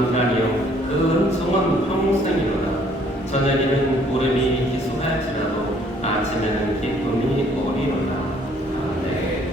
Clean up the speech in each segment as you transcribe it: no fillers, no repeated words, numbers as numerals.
만민아니요 그 은총은 평생이로다. 저녁에는 구름이 기수할지라도 아침에는 기쁨이 오리로다. 아멘.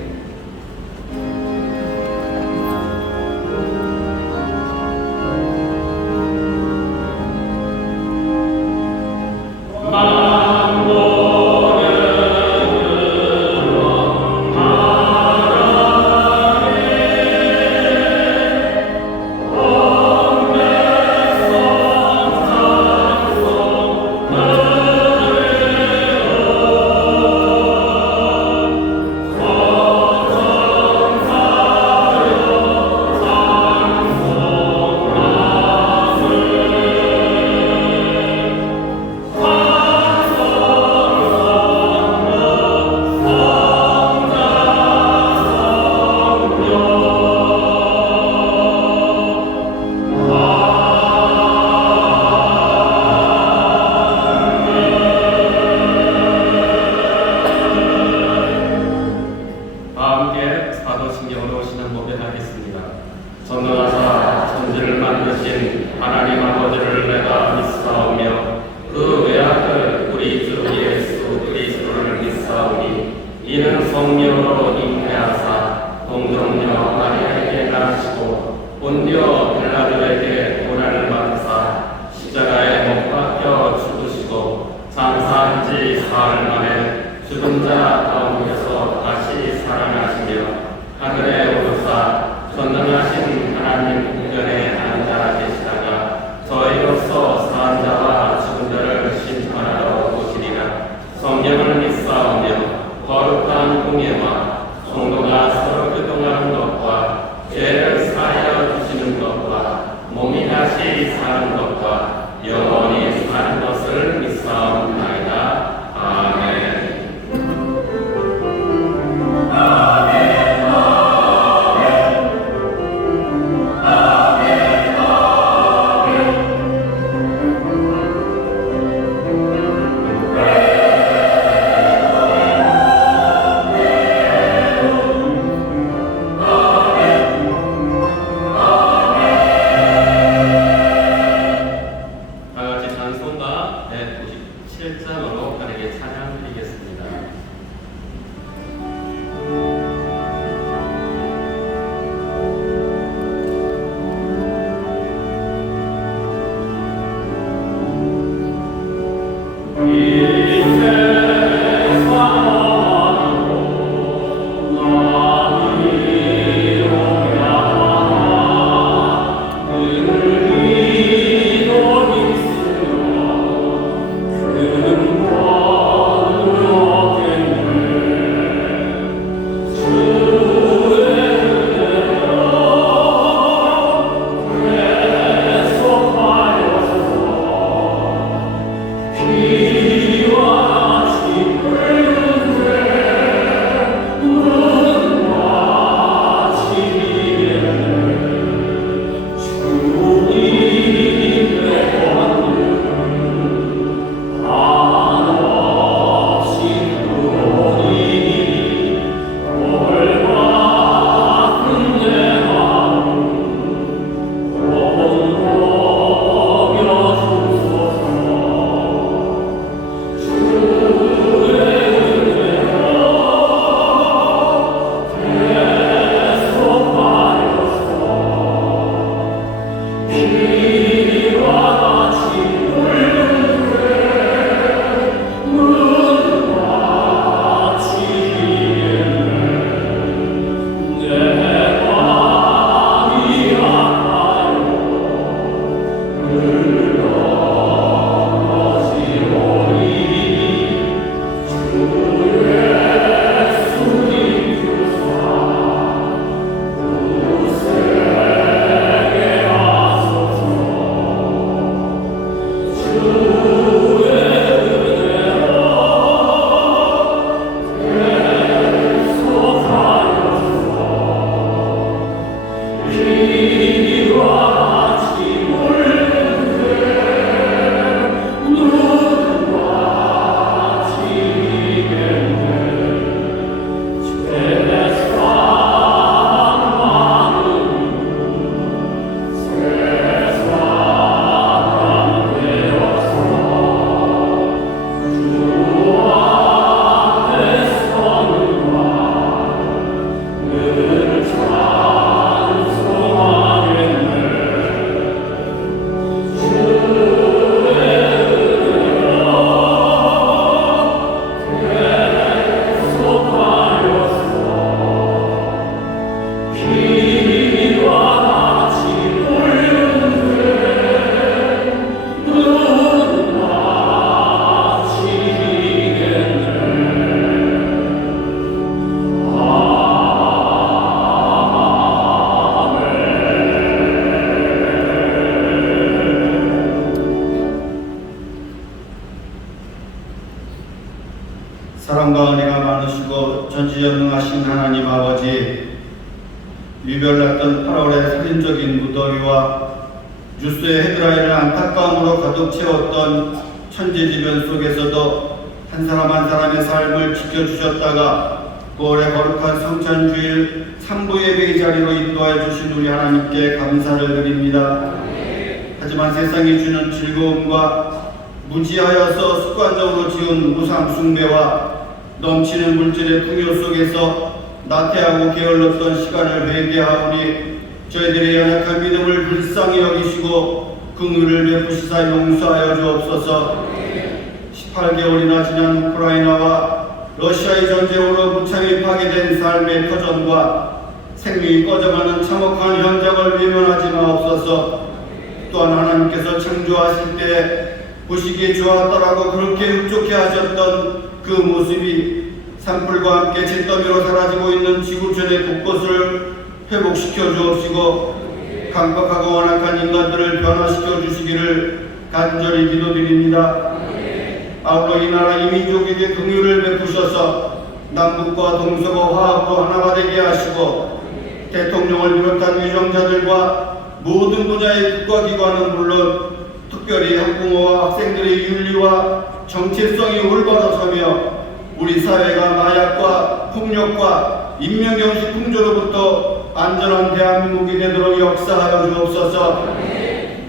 사도신경으로 신앙 고백하겠습니다. 전능하사 천지를 만드신 하나님 아버지를 내가 믿사오며 그 외아들 우리 주 예수 그리스도를 믿사오니 이는 성령으로 잉태하사 동정녀 마리아에게 낳으시고 본디오 빌라도에게 고난을 받으사 십자가에 못 박혀 죽으시고 장사한 지 사흘 만에 죽은 자 가운데서 다시 살아나시며 하늘에 오르사 전능하신 하나님 우편에 앉아 계시다가 저희로서 산 자와 죽은 자를 심판하러 오시리라. 성경을 믿사오며 거룩한 공예와 성도가 서로 교통하는 것과 죄를 사하여 주시는 것과 몸이 다시 사는 것과 영원히 사는 것을 믿사옵나이다. 아멘. 찬송가 197장으로 빠르게 찬양 드리겠습니다. You 사랑과 은혜가 많으시고 전지전능하신 하나님 아버지, 유별났던 8월의 살인적인 무더위와 뉴스의 헤드라인을 안타까움으로 가득 채웠던 천재지변 속에서도 한 사람 한 사람의 삶을 지켜주셨다가 9월의 거룩한 성찬주일 3부 예배의 자리로 인도해 주신 우리 하나님께 감사를 드립니다. 하지만 세상이 주는 즐거움과 무지하여서 습관적으로 지은 우상 숭배와 넘치는 물질의 풍요 속에서 나태하고 게을렀던 시간을 회개하오니 저희들의 연약한 믿음을 불쌍히 여기시고 긍휼을 베푸시사 용서하여 주옵소서. 18개월이나 지난 우크라이나와 러시아의 전쟁으로 무참히 파괴된 삶의 터전과 생명이 꺼져가는 참혹한 현장을 외면하지 마옵소서. 또한 하나님께서 창조하실 때 보시기에 좋았더라고 그렇게 흡족해 하셨던 그 모습이 산불과 함께 잿더미로 사라지고 있는 지구촌의 곳곳을 회복시켜 주옵시고 강박하고 완악한 인간들을 변화시켜 주시기를 간절히 기도드립니다. 아울러 이 나라 이 민족에게 긍휼을 베푸셔서 남북과 동서가 화합으로 하나가 되게 하시고 대통령을 비롯한 위정자들과 모든 분야의 국가기관은 물론 특별히 학부모와 학생들의 윤리와 정체성이 올바라서며 우리 사회가 마약과 폭력과 인명경시 풍조로부터 안전한 대한민국이 되도록 역사하여 주옵소서.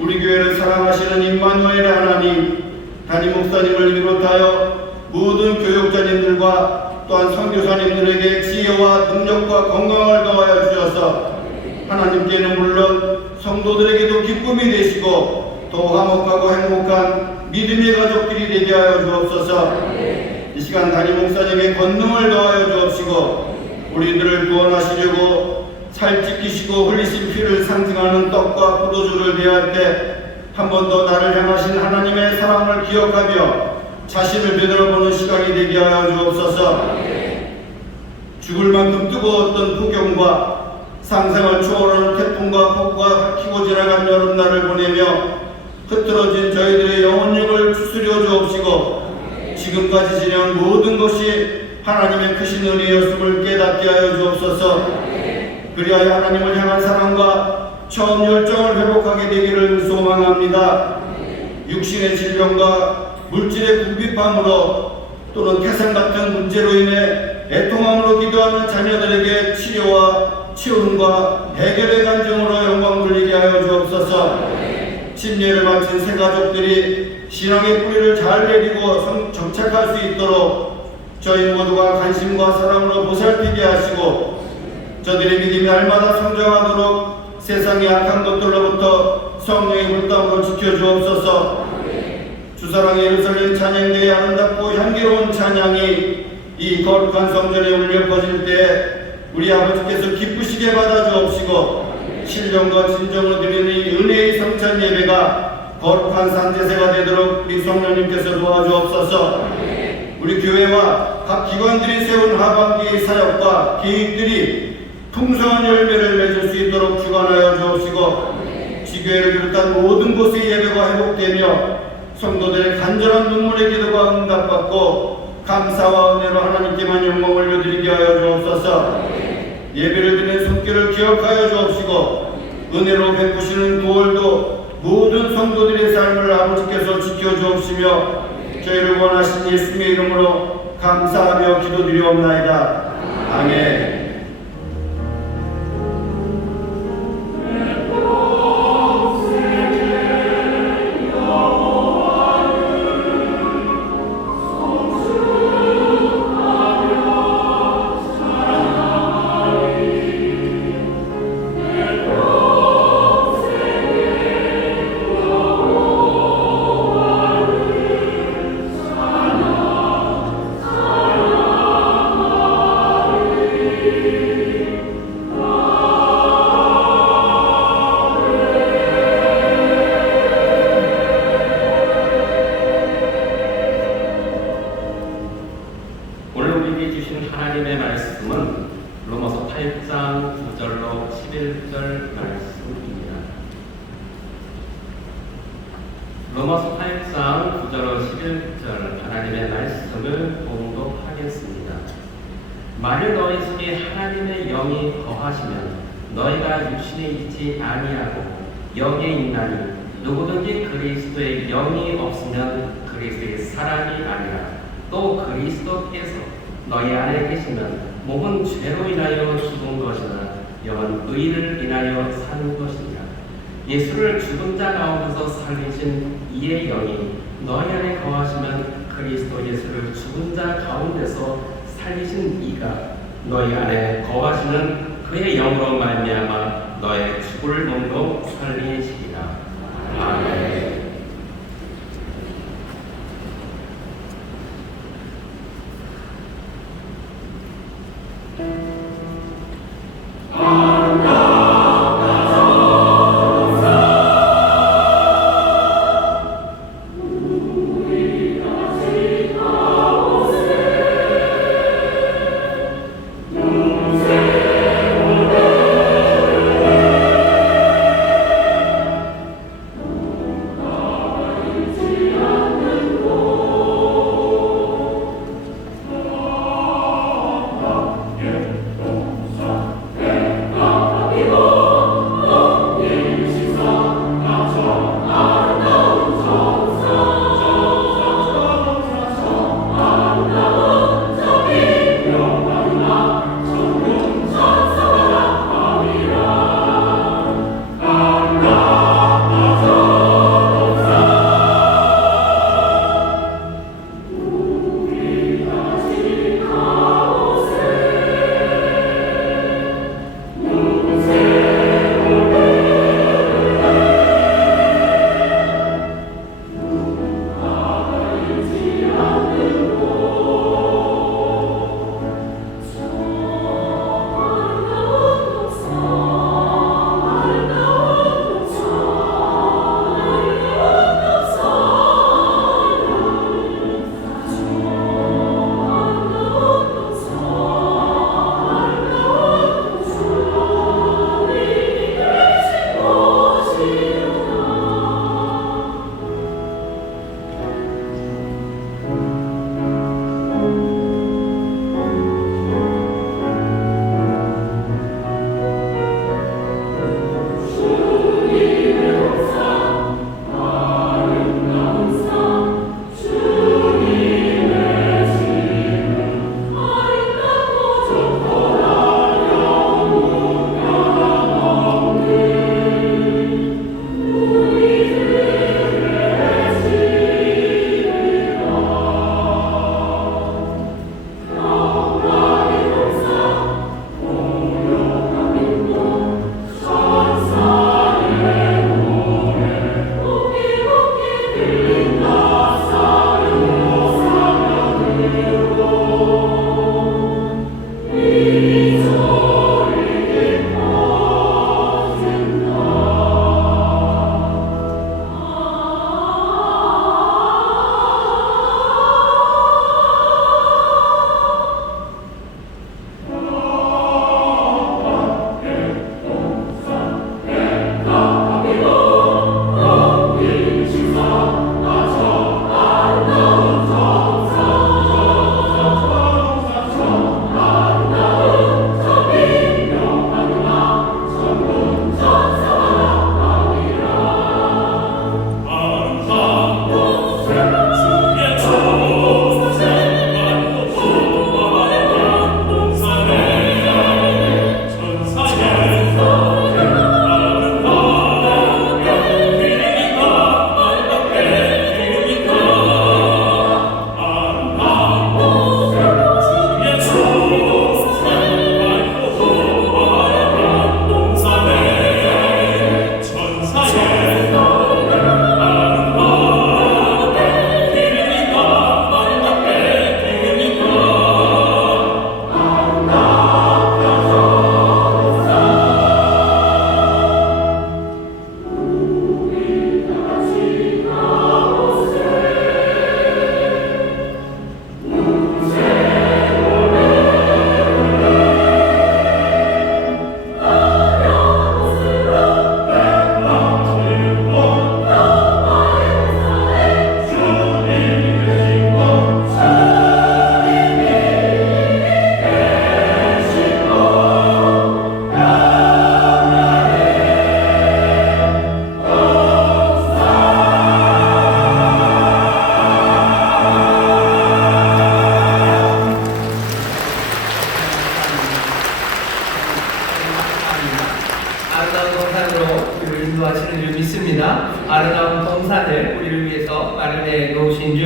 우리 교회를 사랑하시는 임마누엘의 하나님, 담임 목사님을 비롯하여 모든 교육자님들과 또한 선교사님들에게 지혜와 능력과 건강을 더하여 주셔서 하나님께는 물론 성도들에게도 기쁨이 되시고 더 화목하고 행복한 믿음의 가족들이 되게 하여 주옵소서. 이 시간 담임 목사님의 권능을 더하여 주옵시고 우리들을 구원하시려고 살 지키시고 흘리신 피를 상징하는 떡과 포도주를 대할 때 한 번 더 나를 향하신 하나님의 사랑을 기억하며 자신을 되돌아보는 시간이 되게 하여 주옵소서. 죽을 만큼 뜨거웠던 폭염과 상상을 초월하는 태풍과 폭우가 삭히고 지나간 여름날을 보내며 흐트러진 저희들의 영혼력을 추스려 주옵시고 지금까지 지낸 모든 것이 하나님의 크신 은혜였음을 깨닫게 하여 주옵소서. 그리하여 하나님을 향한 사랑과 처음 열정을 회복하게 되기를 소망합니다. 육신의 질병과 물질의 궁핍함으로 또는 태산 같은 문제로 인해 애통함으로 기도하는 자녀들에게 치료와 치유과 해결의 간증으로 영광 돌리게 하여 주옵소서. 침례를 마친 새 가족들이 신앙의 뿌리를 잘 내리고 정착할 수 있도록 저희 모두가 관심과 사랑으로 보살피게 하시고 저들의 믿음이 날마다 성장하도록 세상의 악한 것들로부터 성령의 물담으로 지켜주옵소서. 주사랑의 예루살렘 찬양대의 아름답고 향기로운 찬양이 이 거룩한 성전에 울려 퍼질 때 우리 아버지께서 기쁘시게 받아주옵시고 신령과 진정으로 드리는 이 은혜의 성찬 예배가 거룩한 상제세가 되도록 우리 성령님께서 도와주옵소서. 우리 교회와 각 기관들이 세운 하반기 사역과 계획들이 풍성한 열매를 맺을 수 있도록 주관하여 주옵시고 지교회를 비롯한 모든 곳의 예배가 회복되며 성도들의 간절한 눈물의 기도가 응답받고 감사와 은혜로 하나님께만 영광 올려드리게 하여 주옵소서. 예배를 드리는 손길을 기억하여 주옵시고 은혜로 베푸시는 9월도 모든 성도들의 삶을 아버지께서 지켜주옵시며 저희를 원하신 예수님의 이름으로 감사하며 기도드리옵나이다. 아멘. 로마서 8장 9절 11절 하나님의 말씀을 봉독하겠습니다. 만일 너희 속에 하나님의 영이 거하시면 너희가 육신에 있지 아니하고 영에 있나니 누구든지 그리스도의 영이 없으면 그리스도의 사람이 아니라 또 그리스도께서 너희 안에 계시면 몸은 죄로 인하여 죽은 것이나 영은 의를 인하여 사는 것이니라. 예수를 죽은 자 가운데서 살리신 이의 영이 너희 안에 거하시면 그리스도 예수를 죽은 자 가운데서 살리신 이가 너희 안에 거하시는 그의 영으로 말미암아 너의 죽을 몸도 살리시리라. 아멘.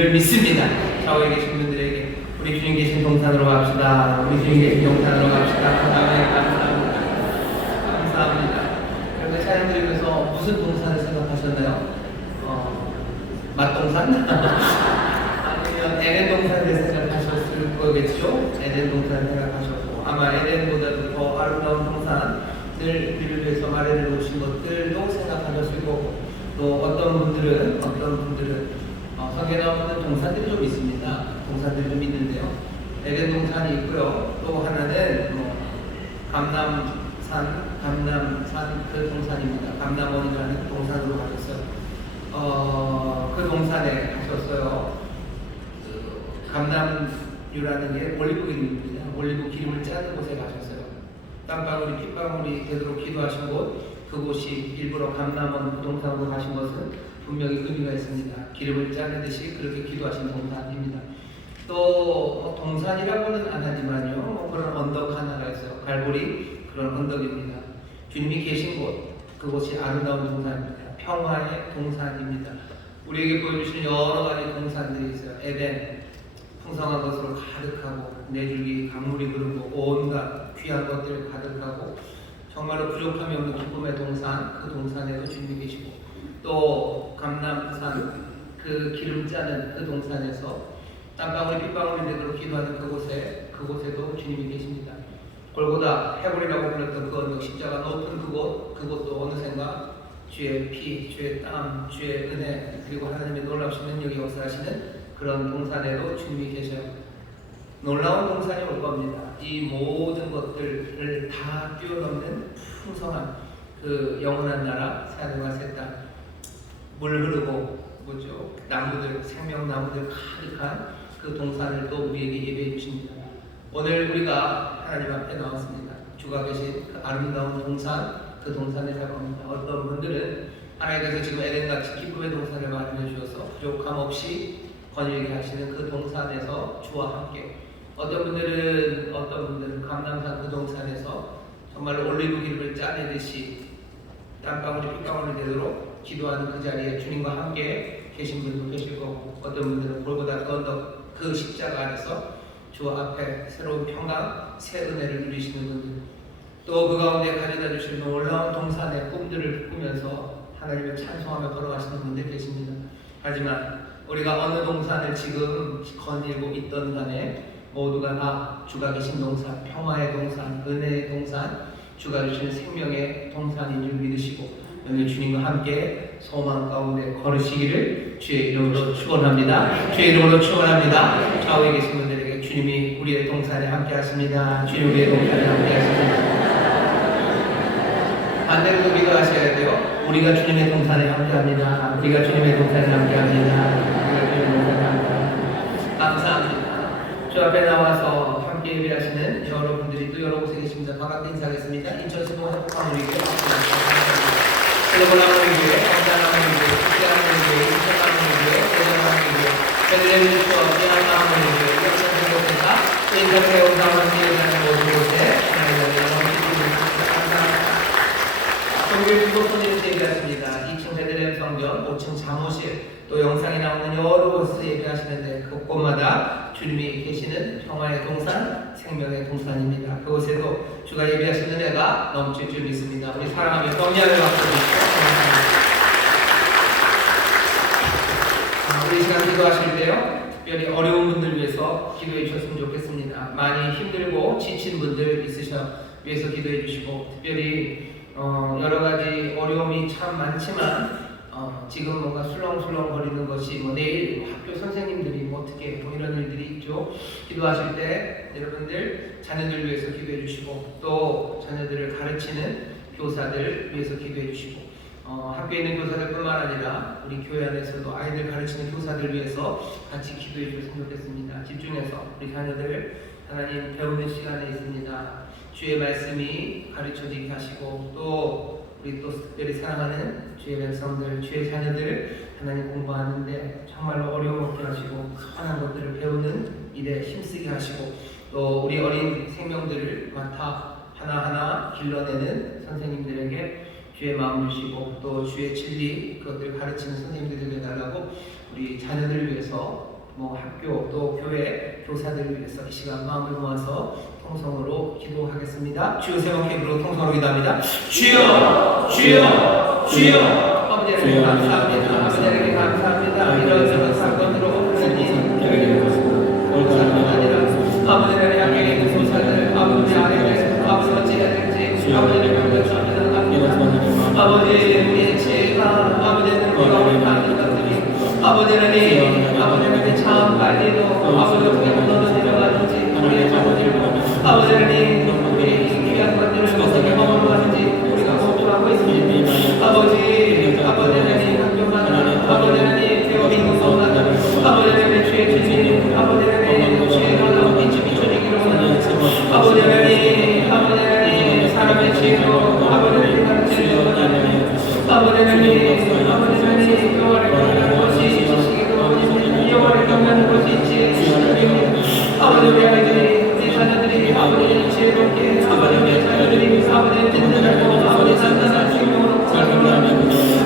줄 믿습니다. 좌우에 계신 분들에게 우리 주님 계신 동산으로 갑시다. 우리 주님 계신 동산으로 갑시다. 아멘. 감사합니다. 감사합니다. 그런데 찬양 드리면서 무슨 동산을 생각하셨나요? 맛동산? 아니면 에덴 동산을 생각하셨을 거겠죠? 에덴 동산을 생각하셨고 아마 에덴보다도 더 아름다운 동산을 우리를 위해서 마련해 놓으신 것들도 생각하셨을 거고 또 어떤 분들은 성경에 나오는 동산들이 좀 있습니다. 동산들이 좀 있는데요. 에덴 동산이 있고요. 또 하나는 감남산 그 동산입니다. 감남원이라는 동산으로 가셨어요. 그 동산에 가셨어요. 감남유라는 게 올리브 기름입니다. 올리브 기름을 짜는 곳에 가셨어요. 땀방울이 핏방울이 되도록 기도하신 곳, 그곳이 일부러 감남원 그 동산으로 가신 것은 분명히 의미가 있습니다. 기름을 짜는 듯이 그렇게 기도하신 동산입니다. 또 동산이라고는 안 하지만요, 그런 언덕 하나가 있어요. 갈보리 그런 언덕입니다. 주님이 계신 곳, 그곳이 아름다운 동산입니다. 평화의 동산입니다. 우리에게 보여주시는 여러 가지 동산들이 있어요. 에덴, 풍성한 것으로 가득하고 내줄기 강물이 흐르고 온갖 귀한 것들 가득하고 정말로 부족함이 없는 기쁨의 동산, 그 동산에도 주님이 계시고 또 감남산, 그 기름 짜는 그 동산에서 땀방울이 핏방울이 되도록 기도하는 그곳에도 주님이 계십니다. 골고다 해골이라고 불렀던 그 언덕, 십자가 높은 그곳도 어느샌가 주의 피, 주의 땀, 주의 은혜 그리고 하나님의 놀라우신 능력이 역사하시는 그런 동산에도 주님이 계셔요. 놀라운 동산이 올 겁니다. 이 모든 것들을 다 뛰어넘는 풍성한 그 영원한 나라, 새하늘과 새 땅, 물 흐르고 뭐죠? 나무들, 생명나무들 가득한 그 동산을 또 우리에게 예배해 주십니다. 오늘 우리가 하나님 앞에 나왔습니다. 주가 계신 그 아름다운 동산, 그 동산에 갈 겁니다. 어떤 분들은 하나님께서 지금 에덴같이 기쁨의 동산을 마련해 주셔서 부족함 없이 거닐게 하시는 그 동산에서 주와 함께, 어떤 분들은 감남산 그 동산에서 정말로 올리브 기름을 짜내듯이 땀방울이 핏방울이 되도록 기도하는 그 자리에 주님과 함께 계신 분도 계실 거고, 어떤 분들은 골고다 그 언덕 그 십자가 안에서 주 앞에 새로운 평강, 새 은혜를 누리시는 분들, 또 그 가운데 가져다 주신 놀라운 동산의 꿈들을 꾸면서 하나님을 찬송하며 걸어가시는 분들 계십니다. 하지만 우리가 어느 동산을 지금 거닐고 있던 간에 모두가 다 주가 계신 동산, 평화의 동산, 은혜의 동산, 주가 주신 생명의 동산인 줄 믿으시고 오늘 주님과 함께 소망 가운데 걸으시기를 주의 이름으로 축원합니다. 주의 이름으로 축원합니다. 좌우에 계신 분들에게 주님이 우리의 동산에 함께 하십니다. 주님 우리의 동산에 함께 하십니다. 반대로도 기도하셔야 돼요. 우리가 주님의 동산에 함께합니다. 우리가 주님의 동산에 함께합니다. 우리가 주님의 동산에 함께합니다. 감사합니다. 주 앞에 나와서 함께 예배하시는 여러분들이 또 여러 곳에 계십니다. 반갑게 인사하겠습니다. 인천시동 한국광우리교회 셀레브라우리교회, 감사나우리교회, 국제하우리교회, 인천하우리교회, 대전하우리교회, 베들레헴 유치원, 대한하우리교회, 영천생活회사, 또 인터페어 사원을 예배하는 모든 곳에 하나님의 영광을 감사합니다. 종교 주소서들에서 예배하십니다. 2층 베들레헴 성전, 5층 사무실, 또 영상에 나오는 여러 곳에서 예배하시는데 그곳마다 주님이 계시는 평화의 동산, 생명의 동산입니다. 그곳에도 주가 예배하시는 은혜가 넘칠 줄 믿습니다. 우리 사랑하며 격려를 받고 우리 이 시간 기도하실 때요, 특별히 어려운 분들 위해서 기도해 주셨으면 좋겠습니다. 많이 힘들고 지친 분들 있으셔 위해서 기도해 주시고, 특별히 여러 가지 어려움이 참 많지만 지금 뭔가 술렁술렁 거리는 것이 내일 학교 선생님들이 어떻게 이런 일들이 있죠. 기도하실 때 여러분들 자녀들 위해서 기도해 주시고, 또 자녀들을 가르치는 교사들 위해서 기도해 주시고, 학교에 있는 교사들뿐만 아니라 우리 교회 안에서도 아이들 가르치는 교사들 위해서 같이 기도해 주셨으면 좋겠습니다. 집중해서 우리 자녀들을 하나님 배우는 시간에 있습니다. 주의 말씀이 가르쳐지게 하시고, 또 우리 또 특별히 사랑하는 주의 백성들, 주의 자녀들 하나님 공부하는데 정말로 어려움 없게 하시고 선한 것들을 배우는 일에 힘쓰게 하시고, 또 우리 어린 생명들을 맡아 하나하나 길러내는 선생님들에게 주의 마음 주시고, 또 주의 진리 그것들을 가르치는 선생님들이 되달라고 우리 자녀들을 위해서 뭐 학교 또 교회 교사들을 위해서 이 시간 마음을 모아서 통성으로 기도하겠습니다. 주여 세 번 기도로 통성으로 기도합니다. 주여 주여 주여 아버지 하나님 감사합니다. 아버지 하나님 감사합니다. 이런 사건으로 하나님 교회를 감사합니다. 아버지 하나님 함께 있는 소사들 아버지 아래에 아버지 어찌해야 될지 아버지를 감사합니다. 아버지 우리의 지혜가 아버지는 우리가 옳다는 것들이 아버지 하나님 참 빨리도 아버지 어떻게 무너져 내려가는지 우리의 잘못을 아버지 하나님 우리 귀한 것들을 어떻게 허물어 가는지 우리가 고통하고 있습니다. 아버지 하나님 학교마다 아버지 하나님 교회 인구마다 아버지 하나님 주의 주님 아버지 하나님 주의가 빛이 비춰지기를 원합니다. 아버지 하나님 사람의 지혜로 아버지 하나님 가르치는 원합니다. 아버지 하나님 교화를 경험하는 것이 지식이고 영화를 경험하는 것이 지혜입니다. 아버지 우리 아이들이 우리 자녀들이 아버지의 지혜롭게 아버지 우리 자녀들이 아버지의 든든하고 아버지 단단한 생명으로 살아가는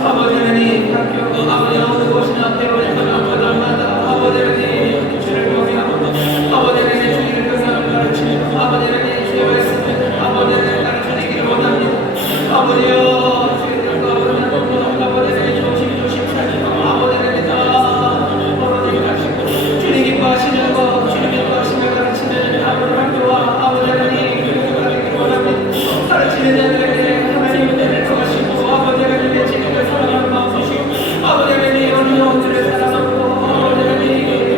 아버지 하나님 학교 아버지 어느 곳이나 배우는 학교들마다 아버지 하나님 주를 보며 아버지 하나님 주의를 경험하는 가르치는 아버지 하나님 주의 말씀을 아버지 하나님 가르쳐주기를 원합니다. 아버지여 주의들과 아버지 하나님 조심히 살고 아버지 하나님 주님 기뻐하시는 것 주님 기뻐하시는 가르치는 아버지 학교와 아버지 하나님 교회가 되기를 원합니다. 가르치는 자들에게 하나님 은혜를 더하시고 아버지 하나님의 진리를 사랑하는 마음 주시고 아버지 하나님 어린 영혼들을 사랑하고 아버지 하나님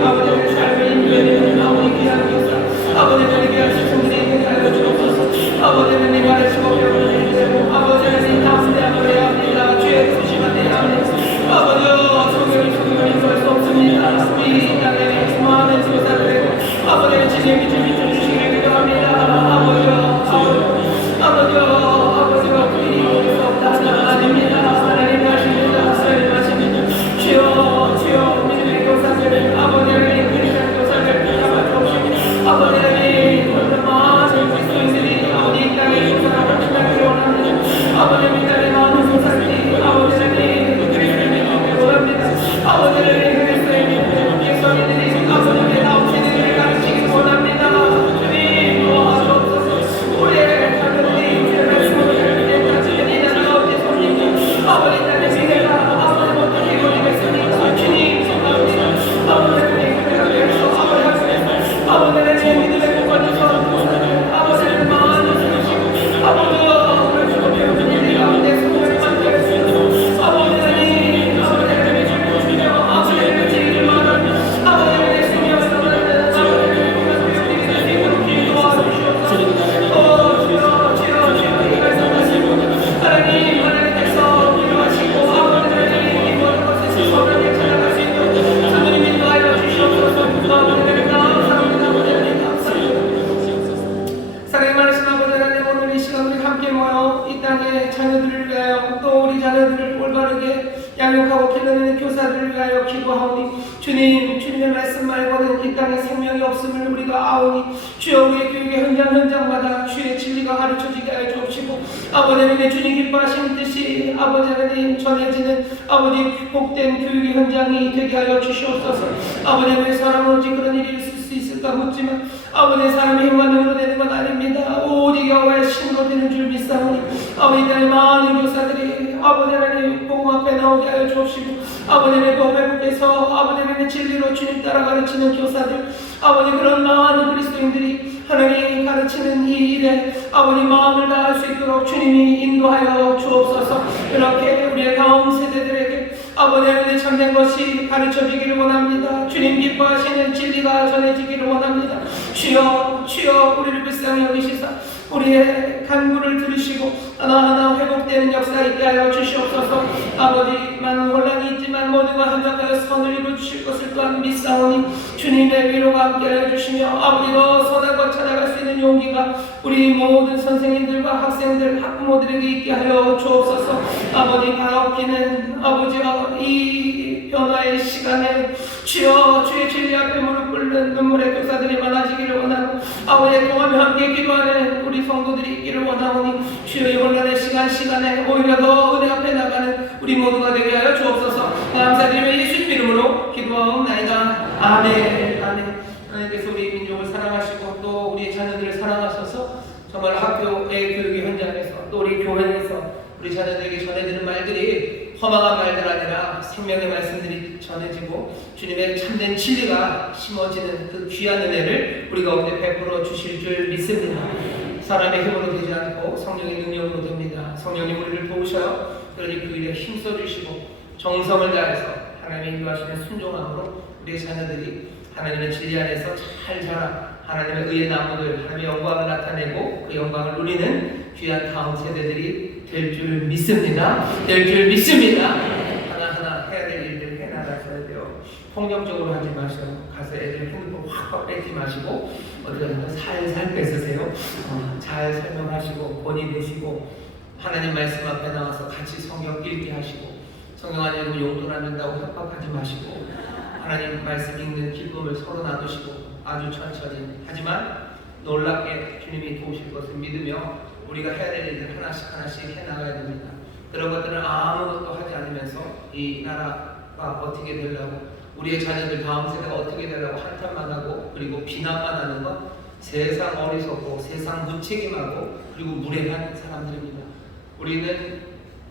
아버지 하나님 삶의 인도에 아버지 귀한 교사 아버지 하나님 귀한 스승들에게 알려주옵소서. 아버지 하나님 가르치고 배우는 일대로 아버지 하나님 담대함을 해야 합니다. 주의 소심한 해야 합니다. 아버지여 소결이 볼수 없습니다. 이 땅에 수많은 교사들에게 아버지의 지혜를 비춰주시기를 기도합니다. 아버지여 그이 볼수 없다는 아닙니다. 하나님 하십니다. 하나님 하십니다. 주여 믿음의 교사들 아버지 하나님 그리스도의 교사들 잡아주옵시고 아버지 하나님 많은 그리스도인들이 아버지 이 땅에 교사를 하시기를 원합니다. 아버지 하나님 많은 교사들이 아버지 하나님 그리스도를 믿기를 원합니다. 아버지 하나님 그리스도의 믿음의 백성들이 아버지 하나님 나오시는 가르치기를 원합니다. 주님 도와주옵소서. 우리의 자녀들이 우리의 말씀을 가르치는 이 나라의 손님 아버지 땅의 미래가 아버지 어떻게 이루어지겠습니까? 주님 감사합니다. 아버지 하나님 그래서 아버지 하나님 믿음의 공간에서 아버지 하나님 많은 주시고 아버지여 그래서 배우는 일이 가운데 소원을 만들었습니다. 아버지 하나님 주시며 아버지 하나님 지혜를 말하는 아버지 하나님 생명을 전하는 아버지 하나님 배우는 일이 되도록 도와주시옵소서. 주여 이 말씀하시고 하나님께서 필요하시고 아버지 하나님 이 모든 것을 소원하게 찾아갈 수 있도록 하나님 인도하여 주시옵소서. 아버지 하나님 감사합니다. 아버지 하나님 감사합니다. 사랑의 말씀 아버지 하나님 오늘 이 시간 우리 함께 모여 이 땅의 자녀들을 위하여 또 우리 자녀들을 올바르게 양육하고 길러내는 교사들을 위하여 기도하오니 주님의 말씀 말고는 이 땅에 생명이 없음을 우리가 아오니 주여 우리의 교육의 현장마다 주의 진리가 가르쳐지게 하여 주옵시고 아버지 하나님 주님 기뻐하시는 뜻이 아버지 하나님 전해지는 아버지 복된 교육의 현장이 되게 하여 주시옵소서. 아버지 왜 사람은 오직 그런 일이 있을 수 있을까 묻지만 아버지 사람의 힘과 능으로 되는 건 아닙니다. 오직 여호와의 신으로 되는 줄 믿사오니 아버지 나의 많은 교사들이 아버지 하나님 복음 앞에 나오게 하여 주옵시고 아버지 하나님 법외국에서 아버지 하나님 진리로 주님 따라 가르치는 교사들 아버지 그런 많은 그리스도인들이 하나님 가르치는 이 일에 아버지 마음을 다할 수 있도록 주님이 인도하여 주옵소서. 이렇게 우리의 다음 세대들에게 아버지 하나님 참된 것이 가르쳐지기를 원합니다. 주님 기뻐하시는 진리가 전해지기를 원합니다. 주여 우리를 불쌍히 여기시사 우리의 간구를 들으시고 하나하나 회복되는 역사 있게 하여 주시옵소서. 아버지 많은 혼란이 있지만 모두가 한적하여 선을 이루어 주실 것을 또한 믿사오니 주님의 위로가 함께 하여 주시며 아버지로 선한 것 찾아갈 수 있는 용기가 우리 모든 선생님들과 학생들 학부모들에게 있게 하여 주옵소서. 아버지 바라옵기는 아버지와 이 변화의 시간에 주여 주의 진리 앞에 무릎 꿇는 눈물의 교사들이 많아지기를 원하고 아버지의 동안에 함께 기도하는 우리 성도들이 있기를 원하오니 주여 이 혼란의 시간에 오히려 더 은혜 앞에 나가는 우리 모두가 되게 하여 주옵소서. 감사드리며 예수님 이름으로 기도하옵나이다. 아멘. 한 해 하나님께서 우리 민족을 사랑하시고 또 우리 자녀들을 사랑하셔서 정말 학교의 교육의 현장에서 또 우리 교회에서 우리 자녀들에게 전해지는 말들이 허망한 말들 아니라 생명의 말씀들이 전해지고 주님의 참된 진리가 심어지는 그 귀한 은혜를 우리 가운데 베풀어 주실 줄 믿습니다. 사람의 힘으로 되지 않고 성령의 능력으로 됩니다. 성령님 우리를 도우셔요. 그러니 그 일에 힘써 주시고 정성을 다해서 하나님의 인도하시는 순종함으로 우리 자녀들이 하나님의 진리 안에서 잘 자라 하나님의 의의 나무들 하나님의 영광을 나타내고 그 영광을 누리는 귀한 다음 세대들이 될 줄 믿습니다. 될 줄 믿습니다. 하나하나 해야 될 일들 해나가셔야 돼요. 폭력적으로 하지 마셔요. 가서 애들 핸드폰 확 뺏지 마시고 어디 가서 살살 뺏으세요. 잘 설명하시고 본이 되시고 하나님 말씀 앞에 나와서 같이 성경 읽게 하시고 성경 안 읽으면 용돈 안 된다고 협박하지 마시고 하나님 말씀 읽는 기쁨을 서로 나누시고 아주 천천히 하지만 놀랍게 주님이 도우실 것을 믿으며 우리가 해야 될 일을 하나씩 하나씩 해나가야 됩니다. 그런 것들을 아무것도 하지 않으면서 이 나라가 어떻게 되려고 우리의 자녀들 다음 세대가 어떻게 되려고 한탄만 하고 그리고 비난만 하는 것 세상 어리석고 세상 무책임하고 그리고 무례한 사람들입니다. 우리는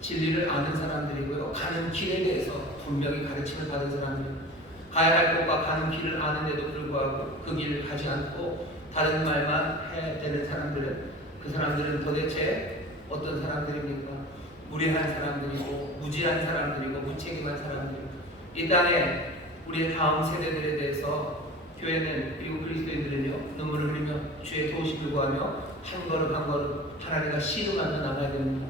진리를 아는 사람들이고요. 가는 길에 대해서 분명히 가르침을 받은 사람들입니다. 가야 할 곳과 가는 길을 아는데도 불구하고 그 길을 가지 않고 다른 말만 해야 되는 사람들은 그 사람들은 도대체 어떤 사람들입니까? 무례한 사람들이고 무지한 사람들이고 무책임한 사람들이고 이 땅에 우리의 다음 세대들에 대해서 교회는 그리고 그리스도인들은요 눈물을 흘리며 주의 도우심을 구하며 한 걸음 한 걸음 하나님과 씨름하며 나가야 됩니다.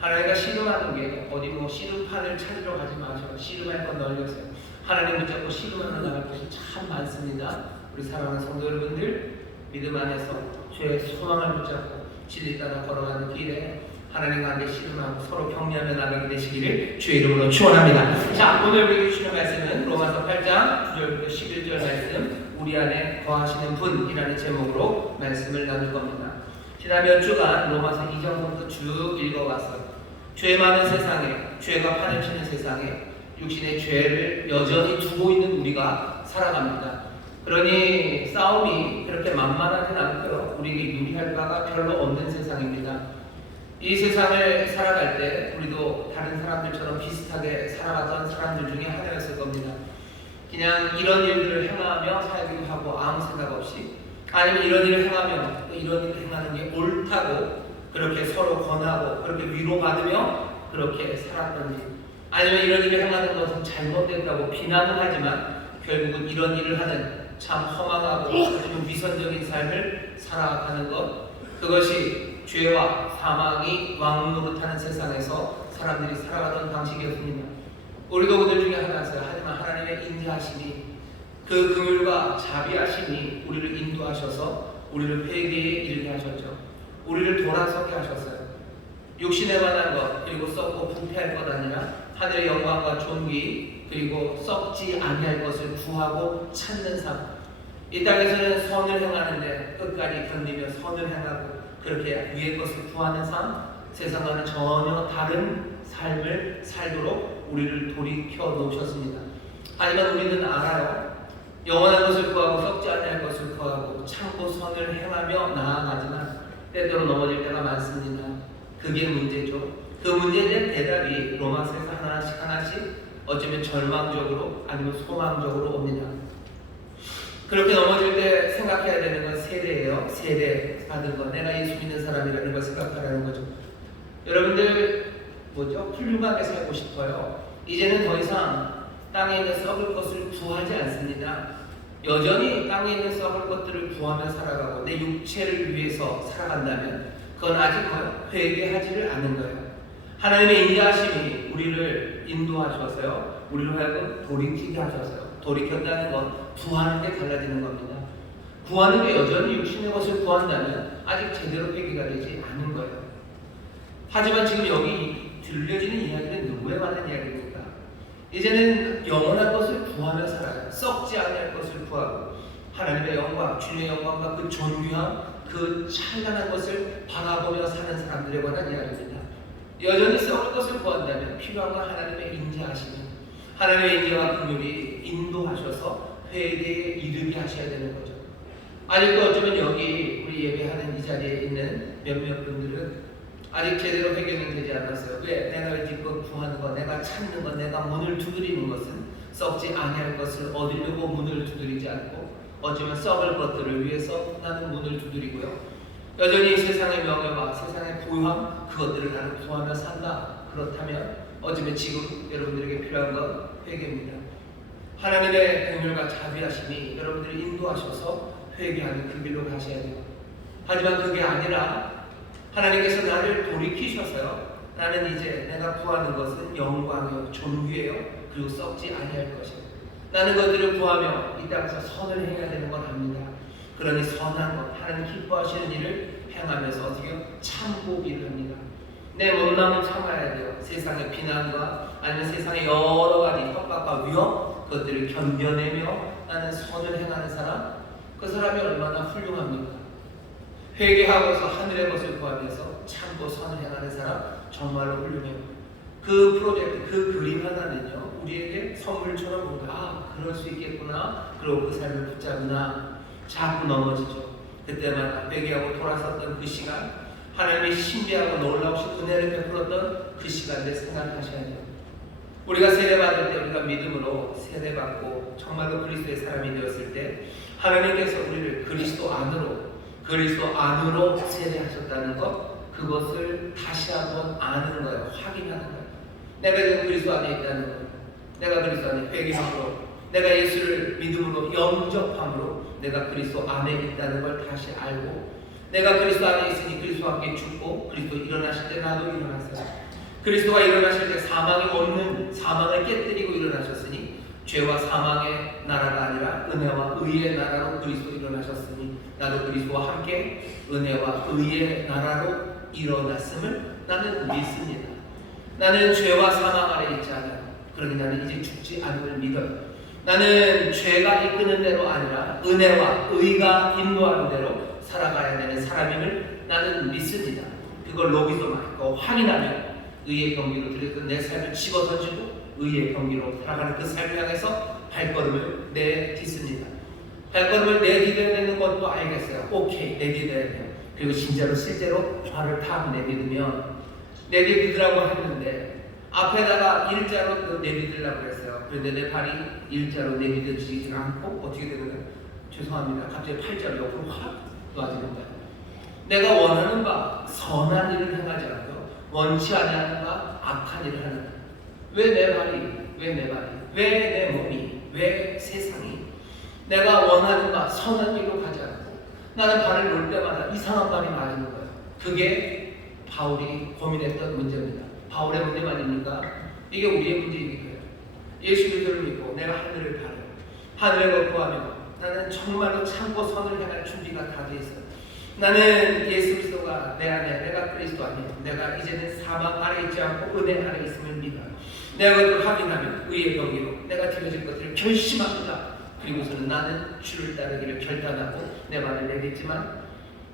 하나님과 씨름하는 게 어디 뭐 씨름판을 찾으러 가지 마셔. 씨름할 건 널렸어요. 하나님 붙잡고 씨름하며 나갈 것이 참 많습니다. 우리 사랑하는 성도 여러분들 믿음 안에서 주의 소망을 붙잡고 진리 따라 걸어가는 길에 하나님과 함께 씨름하고 서로 격려하며 나가게 되시기를 주의 이름으로 축원합니다. 자, 오늘 우리에게 주시는 말씀은 로마서 8장 9절부터 11절 말씀 우리 안에 거하시는 분이라는 제목으로 말씀을 나눌 겁니다. 지난 몇 주간 로마서 2장부터 쭉 읽어왔어요. 죄 많은 세상에 죄가 판을 치는 세상에 육신의 죄를 여전히 두고 있는 우리가 살아갑니다. 그러니 싸움이 그렇게 만만하진 않고요. 우리에게 유리할 바가 별로 없는 세상입니다. 이 세상을 살아갈 때 우리도 다른 사람들처럼 비슷하게 살아가던 사람들 중에 하나였을 겁니다. 그냥 이런 일들을 행하며 살기도 하고 아무 생각 없이 아니면 이런 일을 행하며 또 이런 일을 행하는 게 옳다고 그렇게 서로 권하고 그렇게 위로받으며 그렇게 살았던지 아니면 이런 일을 행하는 것은 잘못됐다고 비난을 하지만 결국은 이런 일을 하는 참 허망하고 아주 위선적인 삶을 살아가는 것 그것이 죄와 사망이 왕노릇하는 세상에서 사람들이 살아가던 방식이었습니다. 우리도 그들 중에 하나였어요. 하지만 하나님의 인자하심이 그 긍휼과 자비하심이 우리를 인도하셔서 우리를 회개에 이르게 하셨죠. 우리를 돌아서게 하셨어요. 육신에 관한 것 그리고 썩고 부패할 것 아니라 하늘의 영광과 존귀 그리고 썩지 아니할 것을 구하고 찾는 삶. 이 땅에서는 선을 행하는데 끝까지 견디며 선을 행하고 그렇게 위의 것을 구하는 삶. 세상과는 전혀 다른 삶을 살도록 우리를 돌이켜 놓으셨습니다. 하지만 우리는 알아요. 영원한 것을 구하고 썩지 아니할 것을 구하고 참고 선을 행하며 나아가지만 때때로 넘어질 때가 많습니다. 그게 문제죠. 그 문제에 대한 대답이 로마서에서 하나씩 하나씩 어쩌면 절망적으로 아니면 소망적으로 옵니다. 그렇게 넘어질 때 생각해야 되는 건 세대예요. 세대 받은 거. 내가 예수 믿는 사람이라는 걸 생각하라는 거죠. 여러분들 훌륭하게 살고 싶어요. 이제는 더 이상 땅에 있는 썩을 것을 구하지 않습니다. 여전히 땅에 있는 썩을 것들을 구하며 살아가고 내 육체를 위해서 살아간다면 그건 아직 회개하지를 않는 거예요. 하나님의 인자하심이 우리를 인도하셔서요. 우리를 하여금 돌이키게 하셔서요. 돌이켰다는 건 구하는 게 달라지는 겁니다. 구하는 게 여전히 육신의 것을 구한다면 아직 제대로 회개가 되지 않은 거예요. 하지만 지금 여기 들려지는 이야기는 누구에 관한 이야기입니까? 이제는 영원한 것을 구하며 살아요. 썩지 아니할 것을 구하고 하나님의 영광, 주님의 영광과 그 존귀함, 그 찬란한 것을 바라보며 사는 사람들에 관한 이야기입니다. 여전히 썩을 것을 구한다면 필요한 건 하나님의 인자하심이 하나님의 인자와 긍휼이 인도하셔서 회개에 이르게 하셔야 되는 거죠. 아직도 어쩌면 여기 우리 예배하는 이 자리에 있는 몇몇 분들은 아직 제대로 회개는 되지 않았어요. 왜? 내가 기껏 구하는 것, 내가 찾는 것, 내가 문을 두드리는 것은 썩지 아니할 것을 얻으려고 문을 두드리지 않고 어쩌면 썩을 것들을 위해서 나는 문을 두드리고요. 여전히 세상의 명예와 세상의 부유함 그것들을 나는 구하며 산다. 그렇다면 어쩌면 지금 여러분들에게 필요한 건 회개입니다. 하나님의 긍휼과 자비하심이 여러분들을 인도하셔서 회개하는 그 길로 가셔야 돼요. 하지만 그게 아니라 하나님께서 나를 돌이키셔서요. 나는 이제 내가 구하는 것은 영광이요, 존귀예요. 그리고 썩지 아니할 것이에요. 나는 그것들을 구하며 이 땅에서 선을 행해야 되는 건 압니다. 그러니 선한 것, 하나님 기뻐하시는 일을 행하면서 어떻게 참고기를 합니다. 내 못남을 참아야 돼요. 세상의 비난과 아니면 세상의 여러 가지 협박과 위험 그것들을 견뎌내며 나는 선을 행하는 사람, 그 사람이 얼마나 훌륭합니까? 회개하고서 하늘의 것을 구하면서 참고 선을 행하는 사람 정말로 훌륭해요. 그 프로젝트, 그 그림 하나는요 우리에게 선물처럼 뭔가 그럴 수 있겠구나, 그리고 그 삶을 붙잡으나 자꾸 넘어지죠. 그때마다 회개하고 돌아섰던 그 시간, 하나님의 신비하고 놀라우신 은혜를 베풀었던 그 시간을 생각하셔야 돼요. 우리가 세례받을 때 우리가 믿음으로 세례받고 정말로 그리스도의 사람이 되었을 때 하나님께서 우리를 그리스도 안으로 세례하셨다는 것, 그것을 다시 한번 아는 거예요. 확인하는 거예요. 내가 지금 그리스도 안에 있다는 거예요. 내가 그리스도 안에 회개함으로, 내가 예수를 믿음으로 영접함으로 내가 그리스도 안에 있다는 걸 다시 알고, 내가 그리스도 안에 있으니 그리스도와 함께 죽고 그리스도 일어나실 때 나도 일어났어요. 그리스도가 일어나실 때 사망이 없는, 사망을 깨뜨리고 일어나셨으니 죄와 사망의 나라가 아니라 은혜와 의의 나라로 그리스도 일어나셨으니 나도 그리스도와 함께 은혜와 의의 나라로 일어났음을 나는 믿습니다. 나는 죄와 사망 아래 있지 않아요. 그러니 나는 이제 죽지 않음을 믿어요. 나는 죄가 이끄는 대로 아니라 은혜와 의가 인도하는 대로 살아가야 되는 사람임을 나는 믿습니다. 그걸 로기서 말고 확인하면 의의 경기로 들였던 내 삶을 집어던지고 의의 경기로 살아가는 그 삶을 향해서 발걸음을 내딛습니다. 발걸음을 내딛는 것도 알겠어요. 오케이, 내딛어야 돼요. 그리고 진짜로 실제로 발을 탁 내딛으면, 내딛으라고 했는데 앞에다가 일자로 내딛으려고 했어요. 그런데 내 발이 일자로 내딛어지지 않고 어떻게 되거든요? 죄송합니다. 갑자기 팔자로 옆으로 확 놔지는 거예요. 내가 원하는 바 선한 일을 행하지 않고 원치 않는 바 악한 일을 하는 거예요. 왜 내 발이, 왜 내 몸이, 왜 세상이 내가 원하는 바 선한 일로 가지 않고 나는 발을 놓을 때마다 이상한 발이 맞는 거예요. 그게 바울이 고민했던 문제입니다. 바울의 문제가 아닙니까? 이게 우리의 문제인 거예요. 예수 그리스도를 믿고 내가 하늘을 바라요. 하늘을 거부하며 나는 정말로 참고 선을 행할 준비가 다 돼 있어요. 나는 예수 그리스도가 내 안에, 내가 그리스도 안에, 내가 이제는 사망 아래 있지 않고 은혜 아래 있음을 믿어요. 내가 그걸 확인하면 의의 경기로 내가 드려질 것들을 결심합니다. 그리고서는 나는 주를 따르기를 결단하고 내 말을 내딛지만,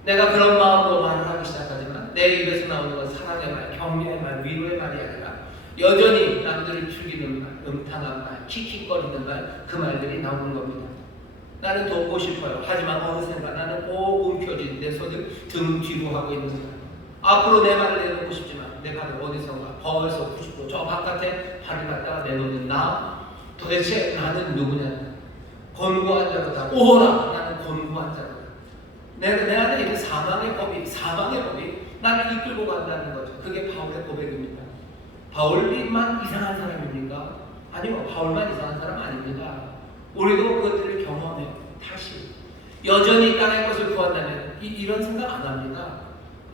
내가 그런 마음으로 말을 하기 시작하지만 내 입에서 나오는 건 사랑의 말, 격려의 말, 위로의 말이 아니라 여전히 남들을 죽이는 말, 음탕한 말, 킥킥거리는 말, 그 말들이 나오는 겁니다. 나는 돕고 싶어요. 하지만 어느샌가 나는 꼭 움켜쥔 내 손을 등 뒤로 하고 있는 거예요. 앞으로 내 말을 내놓고 싶지만 내 발을 어디선가 벌써 90도 저 바깥에 발을 갖다가 내놓는 나, 도대체 나는 누구냐? 권고한 자로다. 오라! 나는 권고한 자로다. 내 안에 있는 사망의 법이 나를 이끌고 간다는 거죠. 그게 바울의 고백입니다. 바울만 이상한 사람입니까? 아니요, 바울만 이상한 사람 아닙니다. 우리도 그것들을 경험해요. 다시 여전히 땅의 것을 구한다면 이런 생각 안 합니다.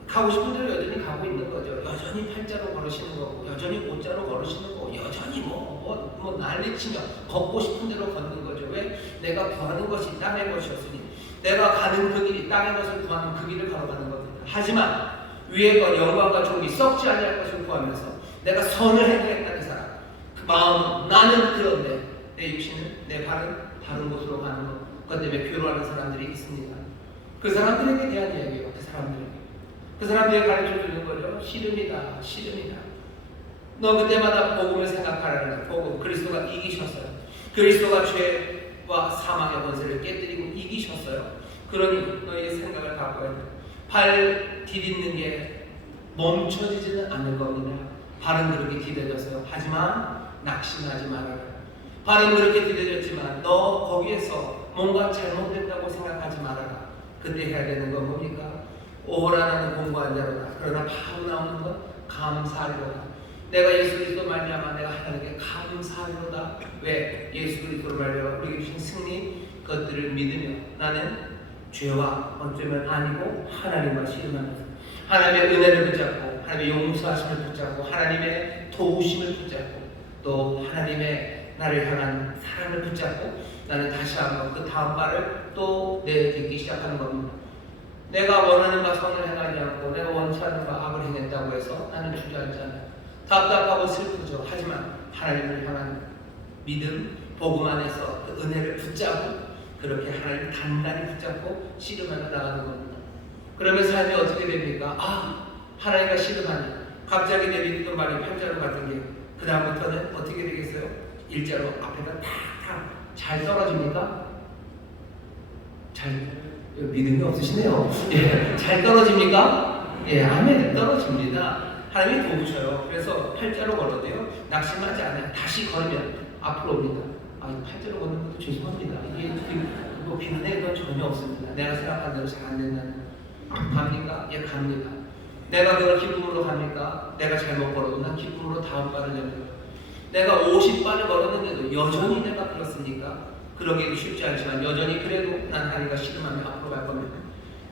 가고 싶은 대로 여전히 가고 있는 거죠. 여전히 팔자로 걸으시는 거고, 여전히 옷자로 걸으시는 거고, 여전히 뭐 난리치며 걷고 싶은 대로 걷는 거죠. 왜? 내가 구하는 것이 땅의 것이었으니 내가 가는 그 길이 땅의 것을 구하는 그 길을 걸어가는 겁니다. 하지만 위의 것, 영광과 존귀, 썩지 아니할 것을 구하면서 내가 선을 행하겠다는 사람, 그 마음은 나는 그런데 내 육신은, 내 발은 다른 곳으로 가는 것, 그것 때문에 괴로워하는 사람들이 있습니다. 그 사람들에게 대한 이야기예요. 그 사람들이 가르쳐주는 거죠. 싫음이다. 너 그때마다 복음을 생각하라는 거예요. 복음, 그리스도가 이기셨어요. 그리스도가 죄 와 사망의 권세를 깨뜨리고 이기셨어요. 그러니 너희의 생각을 바꿔야 돼. 발 디딛는 게 멈춰지지는 않을 겁니다. 발은 그렇게 디뎌졌어요. 하지만 낙심하지 말아라. 발은 그렇게 디뎌졌지만 너 거기에서 뭔가 잘못됐다고 생각하지 말아라. 그때 해야 되는 건 뭡니까? 오호라는 공부한 자로다. 그러나 바로 나오는 건 감사하리로다. 내가 예수 그리스도 말미암아 내가 하나님께 감사하리로다. 왜? 예수 그리스도를 말미암아 우리에게 주신 승리 그것들을 믿으며 나는 죄와 어쩌면 아니고 하나님과 씨름하면서 하나님의 은혜를 붙잡고 하나님의 용서하심을 붙잡고 하나님의 도우심을 붙잡고 또 하나님의 나를 향한 사랑을 붙잡고 나는 다시 한번 그 다음 발을 또 내딛기 시작하는 겁니다. 내가 원하는 바 선을 행하지 않고 내가 원치 않는 바 악을 행했다고 해서 나는 주저앉잖아요. 답답하고 슬프죠. 하지만 하나님을 향한 믿음, 복음 안에서 그 은혜를 붙잡고 그렇게 하나님을 단단히 붙잡고 씨름하며 나가는 겁니다. 그러면 삶이 어떻게 됩니까? 하나님과 씨름하니 갑자기 내뱉던 말이 8자로 같은 게 그 다음부터는 어떻게 되겠어요? 1자로 앞에다 탁탁 잘 떨어집니까? 잘 믿음이 없으시네요. 예, 잘 떨어집니까? 예, 아멘. 떨어집니다. 하나님이 도우셔요. 그래서 8자로 걸어도요 낙심하지 않아요. 다시 걸으면 앞으로 옵니다. 8자로 걷는 것도 죄송합니다. 이게 뭐 비난의 건 전혀 없습니다. 내가 생각한 대로 잘 안 된다는 갑니까? 예, 갑니다. 내가 그걸 기쁨으로 갑니까? 내가 잘못 걸어도 난 기쁨으로 다음 발을 내고요. 내가 50발을 걸었는데도 여전히 내가 그렇습니까? 그러기도 쉽지 않지만 여전히 그래도 난 하나님과 씨름하며 앞으로 갈 겁니다.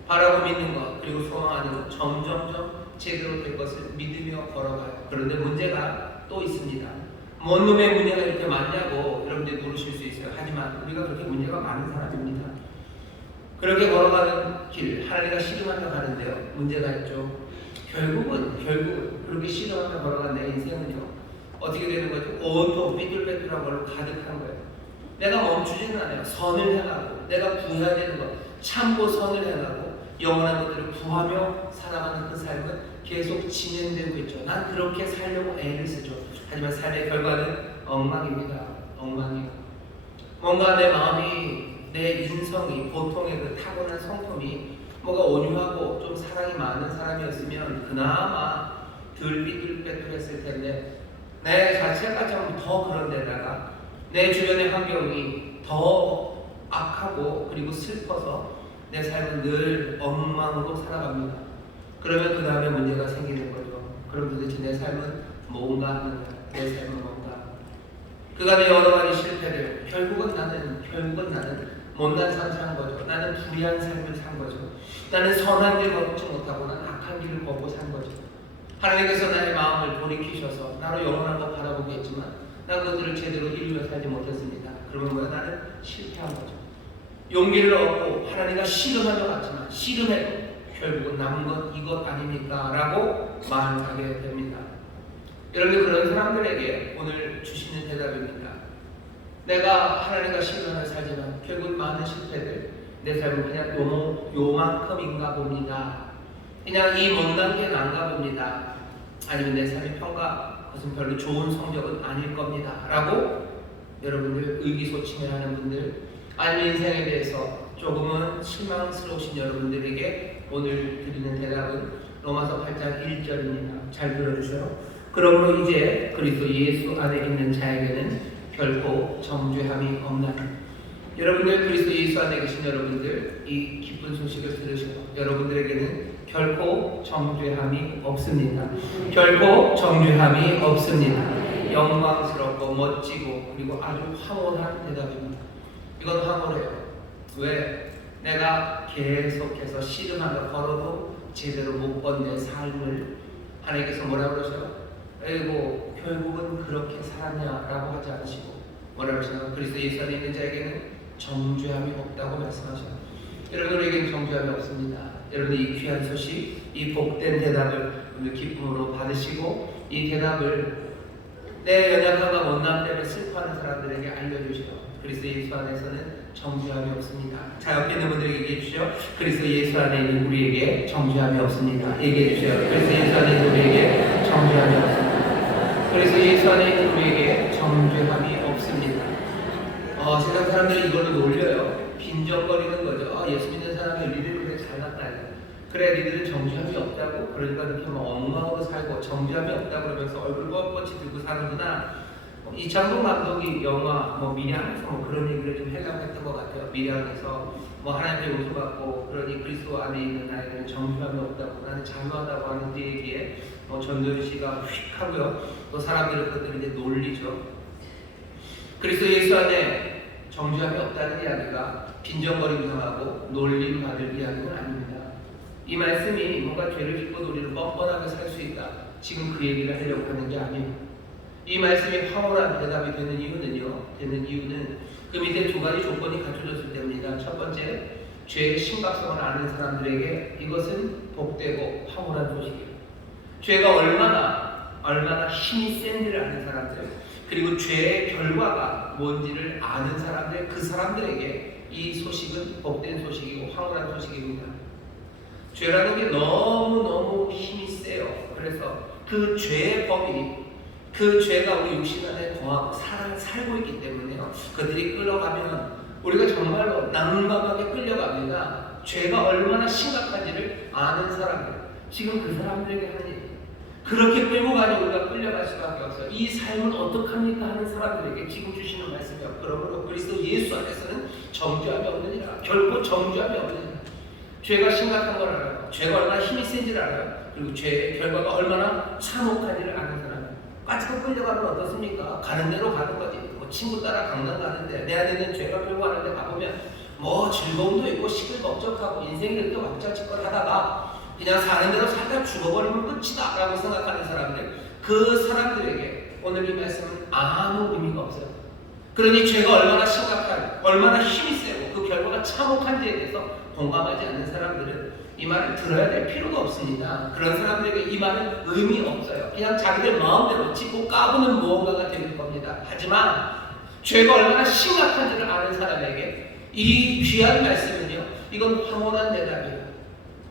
바라고 믿는 것 그리고 소망하는 것 점점점 제대로 될 것을 믿으며 걸어가요. 그런데 문제가 또 있습니다. 뭔 놈의 문제가 이렇게 많냐고 여러분들이 물으실 수 있어요. 하지만 우리가 그렇게 문제가 많은 사람입니다. 그렇게 걸어가는 길 하나님과 씨름하며 가는데요 문제가 있죠. 결국은 그렇게 씨름하며 걸어간 내 인생은요 어떻게 되는 거죠? 온통 삐뚤빼뚤한 걸로 가득한 거예요. 내가 멈추지는 않아요. 선을 행하고 내가 구해야 되는 것 참고 선을 행하고 영원한 것들을 구하며 살아가는 그 삶은 계속 진행되고 있죠. 난 그렇게 살려고 애를 쓰죠. 하지만 삶의 결과는 엉망입니다. 엉망이요. 뭔가 내 마음이 내 인성이 보통의 그 타고난 성품이 뭐가 온유하고 좀 사랑이 많은 사람이었으면 그나마 덜 삐뚤빼뚤했을 텐데 내 자체가 좀 더 그런 데다가 내 주변의 환경이 더 악하고 그리고 슬퍼서 내 삶은 늘 엉망으로 살아갑니다. 그러면 그 다음에 문제가 생기는 거죠. 그럼 도대체 내 삶은 뭔가 하는 거야. 내 삶은 뭔가. 그간의 여러 가지 실패들 결국은 나는 못난 삶을 산 거죠. 나는 불의한 삶을 산 거죠. 나는 선한 길 걷지 못하고 나는 악한 길을 걷고 산 거죠. 하나님께서 나의 마음을 돌이키셔서 나로 영원한 것 바라보게 했지만 나 그것들을 제대로 이루며 살지 못했습니다. 그러면 뭐야? 나는 실패한 거죠. 용기를 얻고 하나님과 씨름하며 갔지만 씨름해도 결국은 남은 건 이것 아닙니까? 라고 말하게 됩니다. 여러분 그런 사람들에게 오늘 주시는 대답입니다. 내가 하나님과 씨름하며 살지만 결국 많은 실패들 내 삶은 그냥 요만큼인가 봅니다. 그냥 이 먼 단계는 안가 봅니다. 아니면 내 삶의 평가 그것은 별로 좋은 성적은 아닐 겁니다. 라고 여러분들 의기소침해하는 분들 아니면 인생에 대해서 조금은 실망스러우신 여러분들에게 오늘 드리는 대답은 로마서 8장 1절입니다. 잘 들어주세요. 그러므로 이제 그리스도 예수 안에 있는 자에게는 결코 정죄함이 없나니. 여러분들 그리스도 예수 안에 계신 여러분들 이 기쁜 소식을 들으셔서 여러분들에게는 결코 정죄함이 없습니다. 결코 정죄함이 없습니다. 영광스럽고 멋지고 그리고 아주 황홀한 대답입니다. 이건 황홀해요. 왜? 내가 계속해서 씨름하며 걸어도 제대로 못 건 내 삶을 하나님께서 뭐라고 그러셔요? 에이고 결국은 그렇게 살았냐라고 하지 않으시고 뭐라고 하시나요? 그리스도 예수 안에 있는 자에게는 정죄함이 없다고 말씀하셔요. 여러분에게는 정죄함이 없습니다. 여러분이 이 귀한 소식, 이 복된 대답을 오늘 기쁨으로 받으시고 이 대답을 내 연약함과 못남 때문에 슬퍼하는 사람들에게 알려주시오. 그리스도 예수 안에서는 정죄함이 없습니다. 자, 옆에 있는 분들에게 얘기해 주시오. 그리스도 예수 안에 있는 우리에게 정죄함이 없습니다. 얘기해 주시오. 그리스도 예수 안에 있는 우리에게 정죄함이 없습니다. 그리스도 예수 안에 있는 우리에게 정죄함이 없습니다. 세상 사람들이 이걸로 놀려요. 빈정거리는 거죠. 예수 믿는 사람이 니들 그래 잘났다. 그래 니들은 정죄함이 없다고. 그러니까 이렇게 막 엉망으로 살고 정죄함이 없다고 그러면서 얼굴 뻣뻣이 들고 사는구나. 이창동 감독이 영화 미량에서 그런 얘기를 좀 하려고 했던 것 같아요. 미량에서 하나님께 용서받고 그러니 그리스도 안에 있는 나에게는 정죄함이 없다고 나는 자유하다고 하는 얘기에 전도연 씨가 휙 하고요. 또 사람들은 그것들을 이제 놀리죠. 그리스도 예수 안에 정죄함이 없다는 이야기가 빈정거림 당하고 놀림 받을 이야기는 아닙니다. 이 말씀이 뭔가 죄를 짓고 우리를 뻔뻔하게 살 수 있다. 지금 그 얘기를 하려고 하는 게 아니에요. 이 말씀이 황홀한 대답이 되는 이유는 그 밑에 두 가지 조건이 갖춰졌을 때입니다. 첫 번째, 죄의 심각성을 아는 사람들에게 이것은 복되고 황홀한 소식이에요. 죄가 얼마나 힘이 센지를 아는 사람들, 그리고 죄의 결과가 뭔지를 아는 사람들, 그 사람들에게 이 소식은 복된 소식이고 황홀한 소식입니다. 죄라는 게 너무너무 힘이 세요. 그래서 그 죄의 법이, 그 죄가 우리 육신 안에 거하고 살고 있기 때문에요. 그들이 끌어가면 우리가 정말로 난감하게 끌려갑니다. 죄가 얼마나 심각한지를 아는 사람들, 지금 그 사람들에게 하는 얘기, 그렇게 끌고 가니 우리가 끌려갈 수밖에 없어요. 이 삶은 어떡합니까 하는 사람들에게 지금 주시는 말씀이요. 그러므로 그리스도 예수 안에서는 정죄함이 없느니라. 결코 정죄함이 없느니라. 죄가 심각한 걸 알아요. 죄가 얼마나 힘이 센지를 알아요. 그리고 죄의 결과가 얼마나 참혹한지를 아는 사람. 빠지고 끌려가면 어떻습니까? 가는 대로 가는 거지. 친구 따라 강남 가는데 내 안에 있는 죄가 끌고 가는데 가보면 즐거움도 있고 시끌벅적하고 인생이 이렇게 왁자지껄 하다가 그냥 사는 대로 살다 죽어버리면 끝이다 라고 생각하는 사람들, 그 사람들에게 오늘 이 말씀은 아무 의미가 없어요. 그러니 죄가 얼마나 심각한, 얼마나 힘이 세고 그 결과가 참혹한지에 대해서 공감하지 않는 사람들은 이 말을 들어야 될 필요가 없습니다. 그런 사람들에게 이 말은 의미 없어요. 그냥 자기들 마음대로 짚고 까부는 무언가가 될 겁니다. 하지만 죄가 얼마나 심각한지를 아는 사람에게 이 귀한 말씀은요, 이건 황홀한 대답이에요.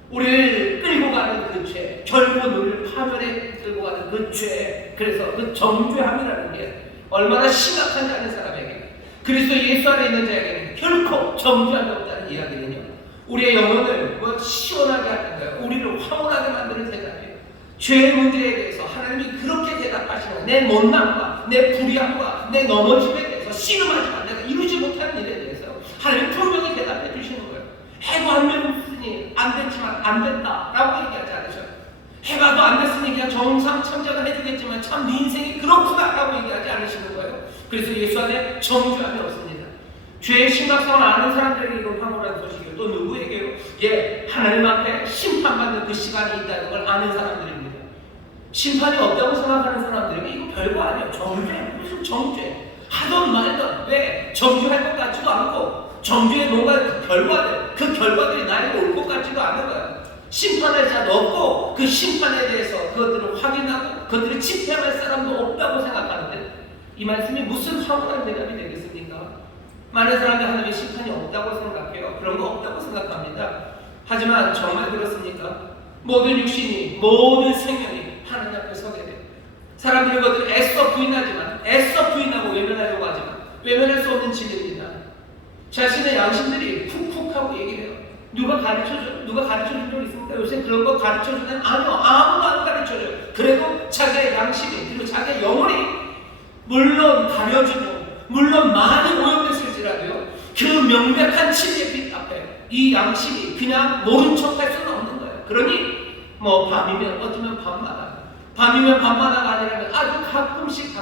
우리를 끌고 가는 그 죄, 결국 우리를 파멸에 끌고 가는 그 죄, 그래서 그 정죄함이라는 게 얼마나 심각한지 아는 사람에게, 그리스도 예수 안에 있는 자에게는 결코 정죄함이 없다는 이야기는요, 우리의 영혼을 시원하게 하는 거예요. 우리를 황홀하게 만드는 대답이에요. 죄의 문제에 대해서 하나님이 그렇게 대답하시는 거예요. 내 못남과 내 불의함과 내 넘어짐에 대해서 씨름하지만 내가 이루지 못하는 일에 대해서 하나님이 분명히 대답해 주시는 거예요. 해도 안 됐으니 안 됐지만 안 됐다 라고 얘기하지 않으셔요. 해봐도 안 됐으니 그냥 정상 참작을 해주겠지만 참 네 인생이 그렇구나 라고 얘기하지 않으시는 거예요. 그래서 예수 안에 정죄함이 없습니다. 죄의 심각성을 아는 사람들에게 이건 황홀한 소식이에요. 또 누구에게요? 하나님 앞에 심판받는 그 시간이 있다는 걸 아는 사람들입니다. 심판이 없다고 생각하는 사람들에게 이거 별거 아니에요. 정죄? 무슨 정죄? 하던 말던 왜 정죄할 것 같지도 않고 정죄의 뭔가 그 결과들이 나에게 올 것 같지도 않은 거예요. 심판할 자도 없고 그 심판에 대해서 그것들을 확인하고 그것들을 집행할 사람도 없다고 생각하는데 이 말씀이 무슨 황홀한 대답이 되겠습니까? 많은 사람들이 하나님의 심판이 없다고 생각해요. 그런 거 없다고 생각합니다. 하지만 정말 그렇습니까? 모든 육신이, 모든 생명이 하나님 앞에 서게 돼요. 사람들이 그것을 애써 부인하고 외면하려고 하지만 외면할 수 없는 진리입니다. 자신의 양심들이 푹푹하고 얘기를 해요. 누가 가르쳐줘? 누가 가르쳐준 적 있습니까? 요새 그런 거 가르쳐주는? 아니요. 아무도 안 가르쳐줘요. 그래도 자기의 양심이, 그리고 자기의 영혼이 물론 가려주고 물론 많이 오염됐을지라도요, 그 명백한 진리의 빛 앞에 이 양심이 그냥 모른 척할 수는 없는 거예요. 그러니 밤이면 어쩌면 밤마다가 아니라면 아주 가끔씩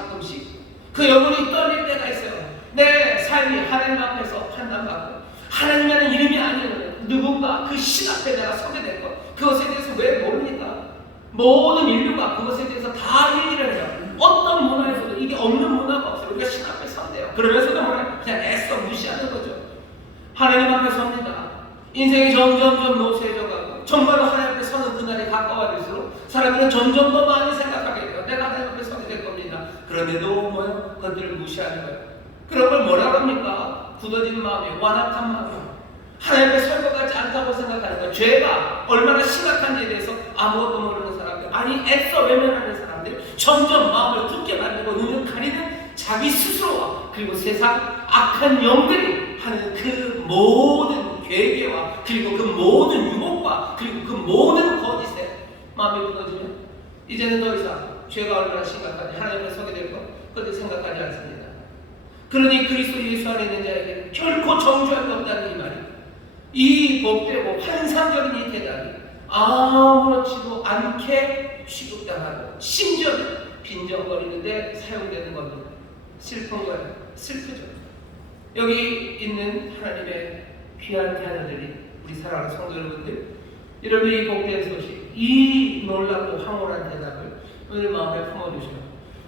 그 영혼이 떨릴 때가 있어요. 내 삶이 하나님 앞에서 판단받고 하나님이라는 이름이 아니면 누군가 그 신 앞에 내가 서게 될 것, 그것에 대해서 왜 모릅니까? 모든 인류가 그것에 대해서 다 얘기를 해요. 어떤 문화에서도 이게 없는 문화가 없어요. 우리가 신 앞에 선대요. 그러면서도 그냥 애써 무시하는 거죠. 하나님 앞에 섭니다. 인생이 점점 노쇠해져가고 정말로 하나님 앞에 서는 그날이 가까워질수록 사람들은 점점 더 많이 생각하게 돼요. 내가 하나님 앞에 서게 될 겁니다. 그런데도 그들을 무시하는 거예요. 그런 걸 뭐라고 합니까? 굳어진 마음이, 완악한 마음이, 하나님 앞에 설 것 같지 않다고 생각하는 거예요. 죄가 얼마나 심각한지에 대해서 아무것도 모르는 사람들, 아니 애써 외면하는 사람들, 점점 마음을 굳게 만들고 눈을 가리는 자기 스스로와 그리고 세상 악한 영들이 하는 그 모든 괴계와 그리고 그 모든 유혹과 그리고 그 모든 거짓에 마음이 무너지면 이제는 더 이상 죄가 얼마나 심각한지 하나님 앞에 서게 될 것 그것도 생각하지 않습니다. 그러니 그리스도 예수 안에 있는 자에게 결코 정죄함이 없다는 이 말이, 이 복되고 환상적인 이 대답이 아무렇지도 않게 취급당하고 심지어는 빈정거리는데 사용되는 겁니다. 슬픈 거예요. 슬프죠. 여기 있는 하나님의 귀한 자녀들이, 우리 사랑하는 성도 여러분들, 여러분의 이 복된 소식, 이 놀랍고 황홀한 대답을 오늘 마음에 품어주시고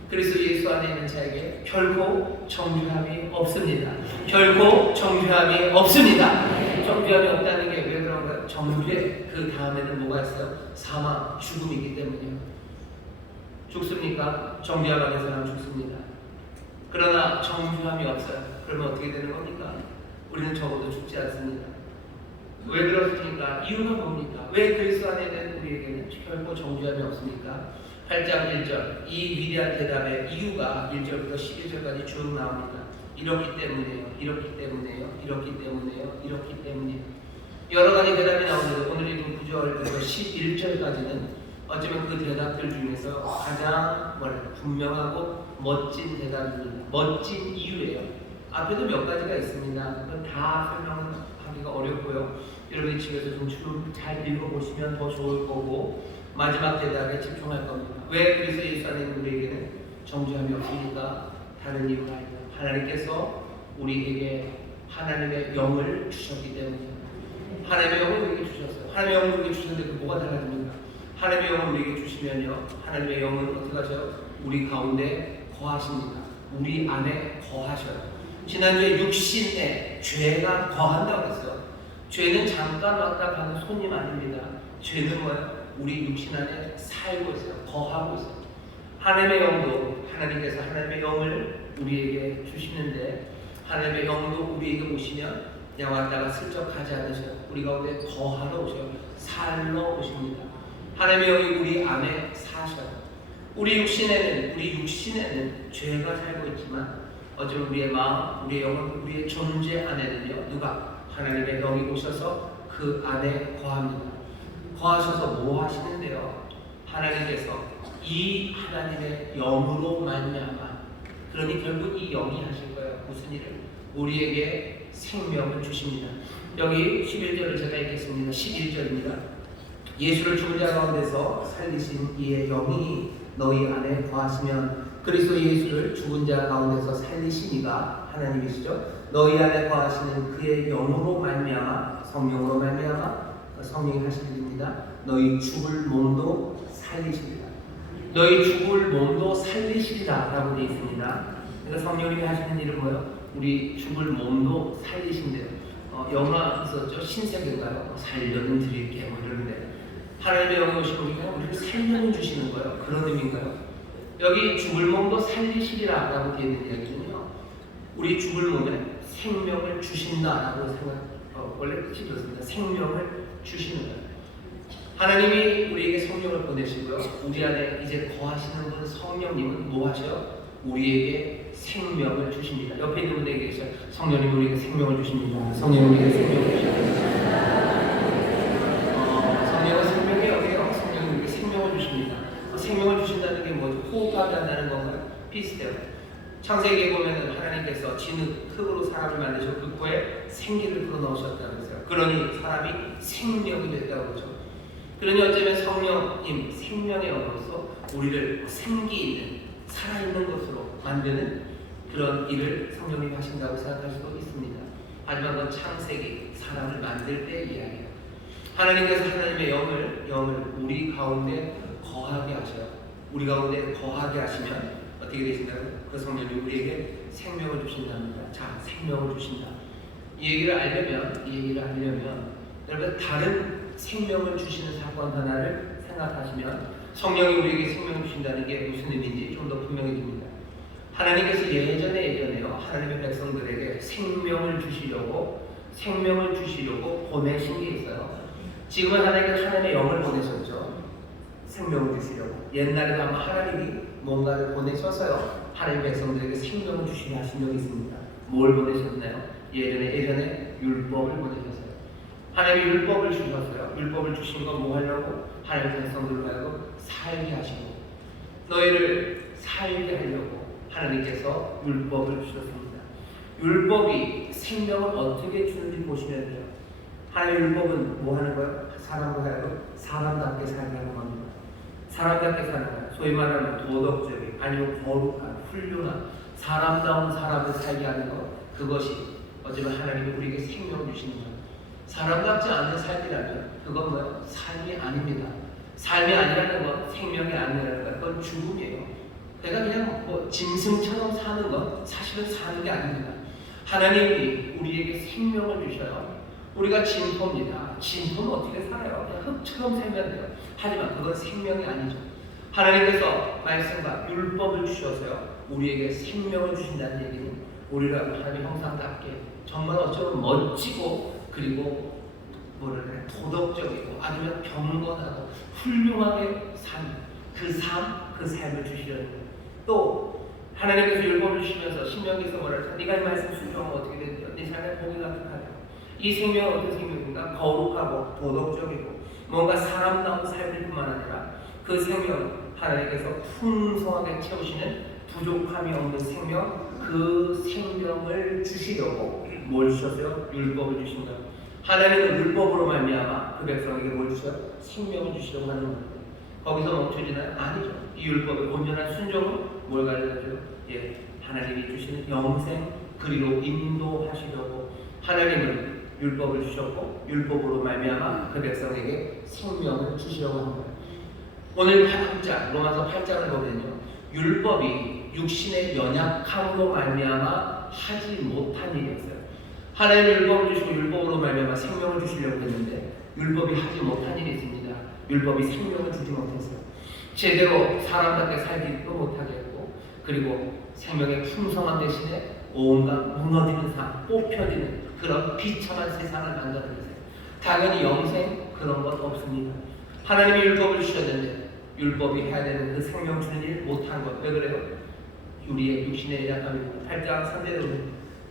그리스도 예수 안에 있는 자에게 결코 정죄함이 없습니다. 결코 정죄함이 없습니다. 정죄함이 없다는 게 왜 그런가요? 정죄 그 다음에는 뭐가 있어요? 사망, 죽음이기 때문이요. 죽습니까? 정죄함 안에서는 죽습니다. 그러나 정죄함이 없어요. 그러면 어떻게 되는 겁니까? 우리는 적어도 죽지 않습니다. 왜 그렇습니까? 이유가 뭡니까? 왜 그리스도 안에 있는 우리에게는 결코 정죄함이 없습니까? 8장 1절 이 위대한 대답의 이유가 1절부터 11절까지 쭉 나옵니다. 이렇기 때문에요. 이렇기 때문에요. 이렇기 때문에요. 이렇기 때문에요. 여러 가지 대답이 나오는데 오늘 읽은 9절부터 11절까지는 어쩌면 그 대답들 중에서 가장 분명하고 멋진 대답입니다. 멋진 이유예요. 앞에도 몇 가지가 있습니다. 그건 다 설명하기가 어렵고요. 여러분이 집에서 좀 잘 읽어보시면 더 좋을 거고 마지막 대답에 집중할 겁니다. 왜 그리스도 예수 안에 있는 우리에게는 정죄함이 없습니까? 다른 이유가 아니라 하나님께서 우리에게 하나님의 영을 주셨기 때문입니다. 하나님의 영을 우리에게 주셨어요. 하나님의 영을 우리에게 주셨는데 그 뭐가 달라집니까? 하나님의 영을 우리에게 주시면요, 하나님의 영은 어떻게 하죠? 우리 가운데 거하십니다. 우리 안에 거하셔요. 지난주에 육신에 죄가 거한다고 했어요. 죄는 잠깐 왔다 가는 손님 아닙니다. 죄는 뭐예요? 우리 육신 안에 살고 있어요. 거하고 있어요. 하나님의 영도, 하나님께서 하나님의 영을 우리에게 주시는데 하나님의 영도 우리에게 오시면 그냥 왔다가 슬쩍 가지 않으셔요. 우리 가운데 거하러 오셔요. 살러 오십니다. 하나님의 영이 우리 안에 사셔요. 우리 육신에는 죄가 살고 있지만 어쩌면 우리의 마음, 우리의 영혼, 우리의 존재 안에는요, 누가? 하나님의 영이 오셔서 그 안에 거합니다. 거하셔서 뭐 하시는데요? 하나님께서 이 하나님의 영으로 말미암아, 그러니 결국 이 영이 하실 거예요. 무슨 일을? 우리에게 생명을 주십니다. 여기 11절을 제가 읽겠습니다. 11절입니다. 예수를 죽은 자 가운데서 살리신 이의 영이 너희 안에 거하시면, 그리스도 예수를 죽은 자 가운데서 살리신 이가 하나님이시죠. 너희 안에 거하시는 그의 영으로 말미암아, 성령으로 말미암아 성령이 하실 일입니다. 너희 죽을 몸도 살리시리라. 너희 죽을 몸도 살리시리라 라고 되어 있습니다. 그러니까 성령님이 하시는 일은 뭐예요? 우리 죽을 몸도 살리신대요. 영화 있었죠? 신세계인가요? 살려는 드릴게 뭐 이러는데 하나님의 영이 오시면 우리를 살려는 주시는 거예요. 그런 의미인가요? 여기 죽을 몸도 살리시리라 라고 되어 있는 이야기는요, 우리 죽을 몸에 생명을 주신다라고 원래 뜻이 그렇습니다. 생명을 주시는 거예요. 하나님이 우리에게 성령을 보내시고요, 우리 안에 이제 거하시는 분 성령님은 뭐 하셔요? 우리에게 생명을 주십니다. 옆에 있는 분에게 계셔요. 성령님 우리에게 생명을 주십니다. 성령님 우리에게 생명을 주십니다. 성령은 생명의 영이에요. 성령님 우리에게 생명을 주십니다. 생명을 주신다는 게 뭐죠? 호흡하게 한다는 건가요? 비슷해요. 창세기에 보면은 하나님께서 진흙, 흙으로 사람을 만드시고 그 코에 생기를 불어넣으셨다고 했어요. 그러니 사람이 생명이 됐다고 그러죠. 그러니 어쩌면 성령님, 생명의 영으로서 우리를 생기 있는, 살아있는 것으로 만드는 그런 일을 성령님이 하신다고 생각할 수도 있습니다. 하지만 그건 창세기, 사람을 만들 때 이야기예요. 하나님께서 하나님의 영을 우리 가운데 거하게 하셔요. 우리 가운데 거하게 하시면 어떻게 되신다고요? 그 성령이 우리에게 생명을 주신답니다. 자, 생명을 주신다. 이 얘기를 알려면 여러분 다른 생명을 주시는 사건 하나를 생각하시면 성령이 우리에게 생명을 주신다는 게 무슨 의미인지 좀 더 분명해집니다. 하나님께서 예전에요, 하나님의 백성들에게 생명을 주시려고 보내신 게 있어요. 지금은 하나님께서 하나님의 영을 보내셨죠. 생명을 주시려고. 옛날에도 아마 하나님이 뭔가를 보내셔서요, 하나님의 백성들에게 생명을 주시려 하신 적이 있습니다. 뭘 보내셨나요? 예전에 율법을 보내셨어요. 하나님이 율법을 주셨어요. 율법을 주신 건 뭐 하려고? 하나님의 백성들로 하여금 살게 하시고 너희를 살게 하려고 하나님께서 율법을 주셨습니다. 율법이 생명을 어떻게 주는지 보시면 돼요. 하나님의 율법은 뭐 하는 거예요? 사람으로 하여금 사람답게 살게 하는 겁니다. 사람답게 사는 거예요. 소위 말하는 도덕적인 아니면 거룩한 훌륭한 사람다운 사람을 살게 하는 것, 그것이 어쩌면 하나님이 우리에게 생명을 주시는 거예요. 사람답지 않은 삶이라면 그건 뭐예요? 삶이 아닙니다. 삶이 아니라는 건 생명이 아니라는 건 그건 죽음이에요. 내가 그냥 뭐 짐승처럼 사는 건 사실은 사는 게 아닙니다. 하나님이 우리에게 생명을 주셔요. 우리가 진토입니다. 진토는 어떻게 살아요? 그냥 흙처럼 살면 돼요. 하지만 그건 생명이 아니죠. 하나님께서 말씀과 율법을 주셔서요 우리에게 생명을 주신다는 얘기는 우리가 하나님의 형상답게 정말 어쩌면 멋지고 그리고 뭐랄까요 도덕적이고 아니면 경건하고 훌륭하게 사는 그 삶을 주시려는 거예요. 또 하나님께서 율법을 주시면서 신명기에서 뭐랄까 네가 이 말씀 순종하면 어떻게 되는지 네 삶의 복이 가득하다. 이 생명은 어떤 생명인가? 거룩하고 도덕적이고 뭔가 사람다운 삶일 뿐만 아니라 그 생명 하나님께서 풍성하게 채우시는 부족함이 없는 생명, 그 생명을 주시려고 뭘 주셨어요? 율법을 주신 거예요. 하나님은 율법으로 말미암아 그 백성에게 뭘 주셔요? 생명을 주시려고 하는 거예요. 거기서 멈춰지나요? 아니죠. 이 율법의 온전한 순종은 뭘 가르쳐줘요? 하나님이 주시는 영생 그리로 인도하시려고 하나님은 율법을 주셨고 율법으로 말미암아 그 백성에게 생명을 주시려고 하는 거예요. 오늘 8장 로마서 8장을 보면요 율법이 육신의 연약함으로 말미암아 하지 못한 일이었어요. 하나님 율법을 주시고 율법으로 말미암아 생명을 주시려고 했는데 율법이 하지 못한 일이 있습니다. 율법이 생명을 주지 못했어요. 제대로 사람답게 살지도 못하게 했고 그리고 생명의 풍성한 대신에 온갖 무너지는 삶, 뽑혀지는 그런 비참한 세상을 만들어냈어요. 당연히 영생 그런 것 없습니다. 하나님이 율법을 주셨는데 율법이 해야 되는 그 생명 주는 일 못한 것. 왜 그래요? 우리의 육신의 연약함입니다. 8장 3절에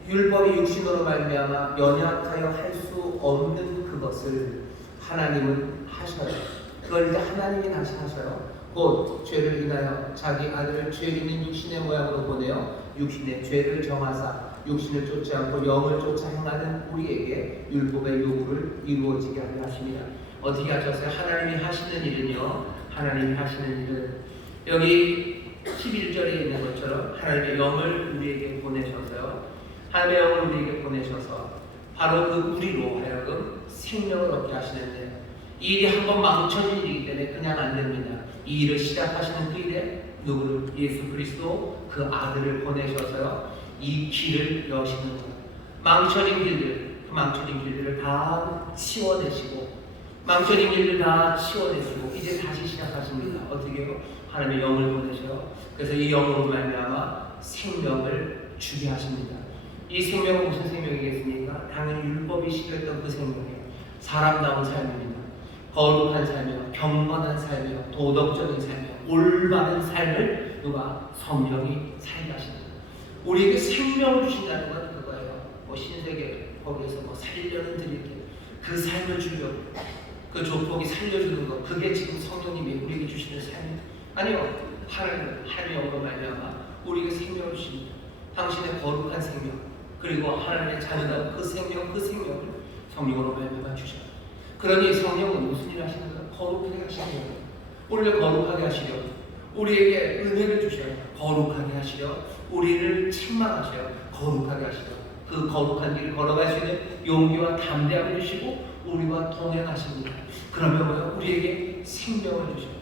율법이 육신으로 말미암아 연약하여 할 수 없는 그것을 하나님은 하셔요. 그걸 이제 하나님이 다시 하셔요. 곧 죄를 인하여 자기 아들을 죄 있는 육신의 모양으로 보내어 육신의 죄를 정하사 육신을 쫓지 않고 영을 쫓아 행하는 우리에게 율법의 요구를 이루어지게 하려 하십니다. 어떻게 하셨어요? 하나님이 하시는 일은요 하나님이 하시는 일은 여기 11절에 있는 것처럼 하나님의 영을 우리에게 보내셔서요 하나님의 영을 우리에게 보내셔서 바로 그 우리로 하여금 생명을 얻게 하시는데 이 일이 한번 망쳐진 일이기 때문에 그냥 안 됩니다. 이 일을 시작하시는 그 일에 누구를? 예수 그리스도 그 아들을 보내셔서요 이 길을 여시는 거예요. 망쳐진 길들, 그 망쳐진 길들을 다 치워내시고 망쳐진 길들 다 치워내시고 이제 다시 시작하십니다. 어떻게 해요? 하나님의 영을 보내셔요. 그래서 이 영으로 말미암아 생명을 주게 하십니다. 이 생명은 무슨 생명이겠습니까? 당연히 율법이 시켰던 그 생명이에요. 사람다운 삶입니다. 거룩한 삶이요, 경건한 삶이요, 도덕적인 삶이요, 올바른 삶을 누가? 성령이 살게 하십니다. 우리에게 생명을 주신다는 건 그거예요. 뭐 신세계 거기에서 뭐 살려는 드릴게 그 삶을 주려고 그 조폭이 살려주는 것 그게 지금 성령님이 우리에게 주시는 삶이에요. 아니요, 하나님의 영으로 말미암아 우리에게 생명을 주십니다. 당신의 거룩한 생명 그리고 하나님의 자녀다운 그 생명을 성령으로 말미암아 주셔요. 그러니 성령은 무슨 일을 하시는가? 거룩하게 하시는 거예요. 우리를 거룩하게 하시려 우리에게 은혜를 주셔요. 거룩하게 하시려 우리를 책망하셔요. 거룩하게 하시려 그 거룩한 길을 걸어갈 수 있는 용기와 담대함을 주시고 우리와 동행하십니다. 그러면 뭐요? 우리에게 생명을 주셔요.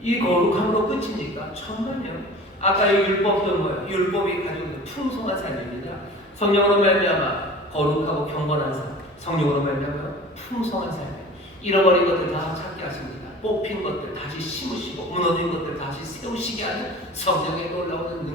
이 거룩함으로 끝입니까? 정말요. 아까 이 율법도 뭐예요? 율법이 가지고 있는 풍성한 삶입니다. 성령으로 말미암아 거룩하고 경건한 삶, 성령으로 말미암아 풍성한 삶, 잃어버린 것들 다 찾게 하십니다. 뽑힌 것들 다시 심으시고 무너진 것들 다시 세우시게 하는 성령의 놀라운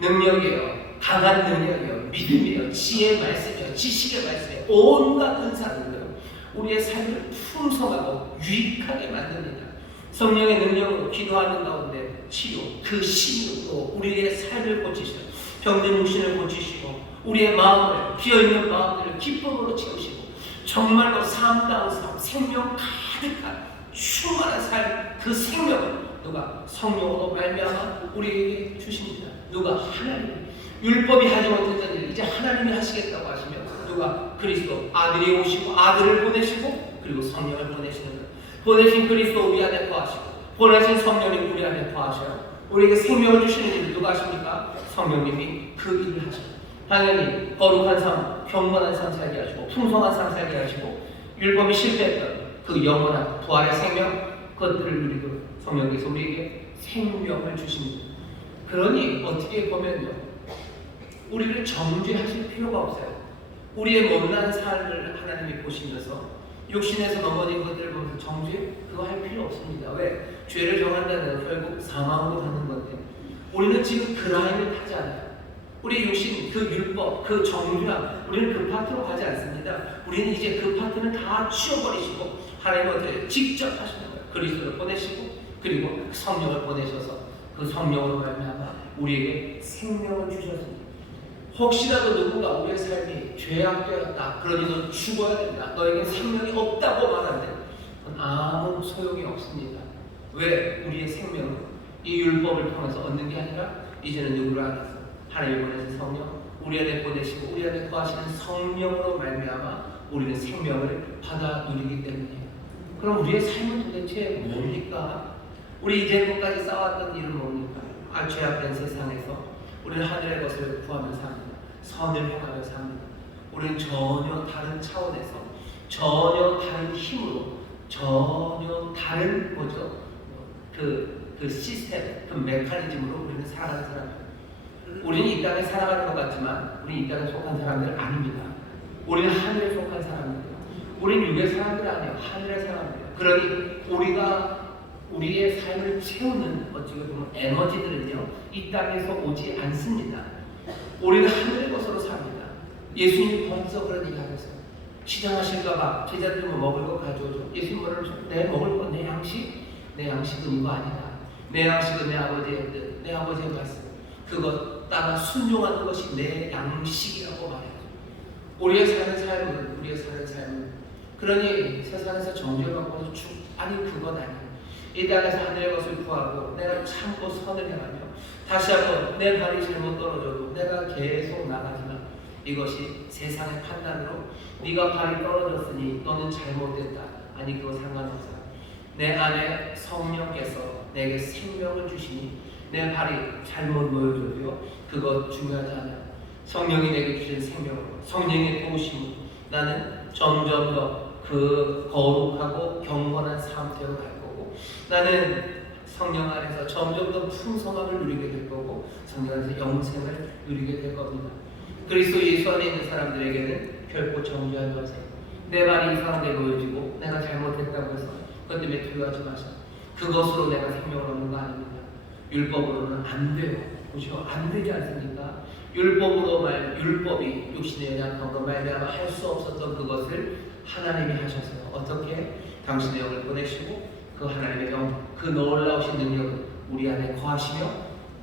능력이에요. 강한 능력이에요. 믿음이에요. 지혜의 말씀이에요. 지식의 말씀이에요. 온갖 은사들로요 우리의 삶을 풍성하고 유익하게 만듭니다. 성령의 능력으로 기도하는 가운데 치료, 그 신으로 우리의 삶을 고치시고 병든 육신을 고치시고 우리의 마음을, 비어있는 마음들을 기쁨으로 채우시고 정말로 삶다운 삶, 생명 가득한 충만한 삶, 그 생명을 누가? 성령으로 말미암아 우리에게 주십니다. 누가? 하나님. 율법이 하지 못했던 일을 이제 하나님이 하시겠다고 하시며 누가? 그리스도 아들이 오시고 아들을 보내시고 그리고 성령을 보내시는 것. 보내신 그리스도 우리 안에 거하시고 보내신 성령님 우리 안에 거하셔요. 우리에게 생명을 주시는 일을 누가 하십니까? 성령님이 그 일을 하십니다. 당연히 거룩한 삶, 경건한 삶 살게 하시고 풍성한 삶 살게 하시고 율법이 실패했던 그 영원한 부활의 생명 그것들을 누리고 성령께서 우리에게 생명을 주십니다. 그러니 어떻게 보면요, 우리를 정죄하실 필요가 없어요. 우리의 못난 삶을 하나님이 보시면서 육신에서 넘어진 것들을 보면서 정죄 그거 할 필요 없습니다. 왜? 죄를 정한다는 결국 사망으로 가는 건데 우리는 지금 그 라인을 타지 않아요. 우리 육신 그 율법 그 정죄함 우리는 그 파트로 가지 않습니다. 우리는 이제 그 파트는 다 치워버리시고 하나님은 어떻게 직접 하시는 거예요. 그리스도를 보내시고 그리고 성령을 보내셔서 그 성령으로 말미암아 우리에게 생명을 주셨습니다. 혹시라도 누군가 우리의 삶이 죄악되었다 그러니 너 죽어야 된다 너에게 생명이 없다고 말하는데 그건 아무 소용이 없습니다. 왜? 우리의 생명은 이 율법을 통해서 얻는 게 아니라 이제는 누구를 알아서 하나님이 보내신 성령 우리 안에 보내시고 우리 안에 거하시는 성령으로 말미암아 우리는 생명을 받아 누리기 때문이에요. 그럼 우리의 삶은 도대체 뭡니까? 우리 이제까지 쌓았던 일은 뭡니까? 죄악된 세상에서 우리는 하늘의 것을 구하며 삽니다. 선을 행하며 삽니다. 우리는 전혀 다른 차원에서 전혀 다른 힘으로 전혀 다른 그 시스템, 그 메커니즘으로 우리는 살아가는 사람입니다. 우리는 이 땅에 살아가는 것 같지만 우리는 이 땅에 속한 사람들 아닙니다. 우리는 하늘에 속한 사람들이에요. 우리는 육의 사람들 아니에요. 하늘의 사람들이에요. 그러니 우리가 우리의 삶을 채우는 어찌 보면 에너지들은요 이 땅에서 오지 않습니다. 우리는 하늘의 것으로 삽니다. 예수님이 벌써 그런 얘기 하셨어요. 시장하실까봐 제자들 뭐 먹을 거 가져오죠. 예수님 뭐라고 하셨어요? 내 먹을 거 내 양식? 내 양식은 이거 아니다. 내 양식은 내 아버지의 뜻, 내 아버지의 말씀 그것 따라 순종하는 것이 내 양식이라고 말해요. 우리의 사는 삶은 그러니 세상에서 정죄받고 아니 그건 아니에요. 이 땅에서 하늘의 것을 구하고 내가 참고 선을 행하며 다시 한번 내 발이 잘못 떨어져도 내가 계속 나가지만 이것이 세상의 판단으로 네가 발이 떨어졌으니 너는 잘못됐다. 아니 그거 상관없어. 내 안에 성령께서 내게 생명을 주시니 내 발이 잘못 놓여져도요 그것 중요하지 않아요. 성령이 내게 주신 생명으로 성령의 도우심으로 나는 점점 더 그 거룩하고 경건한 상태로 갈 거고 나는 성령 안에서 점점 더 풍성함을 누리게 될 거고 성령 안에서 영생을 누리게 될 겁니다. 그리스도 예수 안에 있는 사람들에게는 결코 정죄하지 마세요. 내 발이 이상한 데 놓여지고 내가 잘못했다고 해서 그것 때문에 두려워하지 마세요. 그것으로 내가 생명을 얻는 거 아닙니다. 율법으로는 안 돼요. 보시오, 안 되지 않습니까? 율법이 육신의 연약함으로 말미암아 할 수 없었던 그것을 하나님이 하셔서요. 어떻게? 당신의 영을 보내시고 그 하나님의 영, 그 놀라우신 능력을 우리 안에 거하시며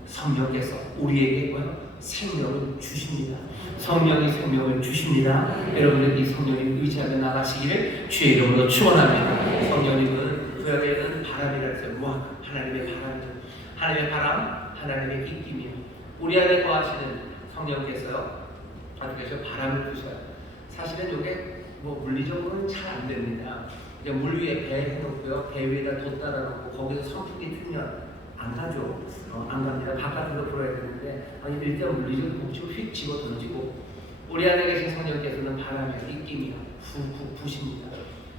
성령께서 우리에게 생명을 주십니다. 성령이 생명을 주십니다. 여러분은 이 성령님 의지하며 나가시기를 주의 이름으로 축원합니다. 성령님은 그 안에는 바람이라 했어요. 하나님의 바람이죠. 하나님의 바람, 하나님의 입김이요. 우리 안에 거하시는 성령께서요. 어떻게 하셔? 바람을 부셔요. 사실은 이게 물리적으로는 잘 안 됩니다. 이제 물 위에 배 해놓고요. 배 위에다 뒀다라 놓고 거기서 선풍기 틀면 안 가죠. 안 갑니다. 바깥으로 불어야 되는데 일단 물리적으로 묵히고 휙 집어 던지고 우리 안에 계신 성령께서는 바람에 입김이요. 훅훅 부십니다.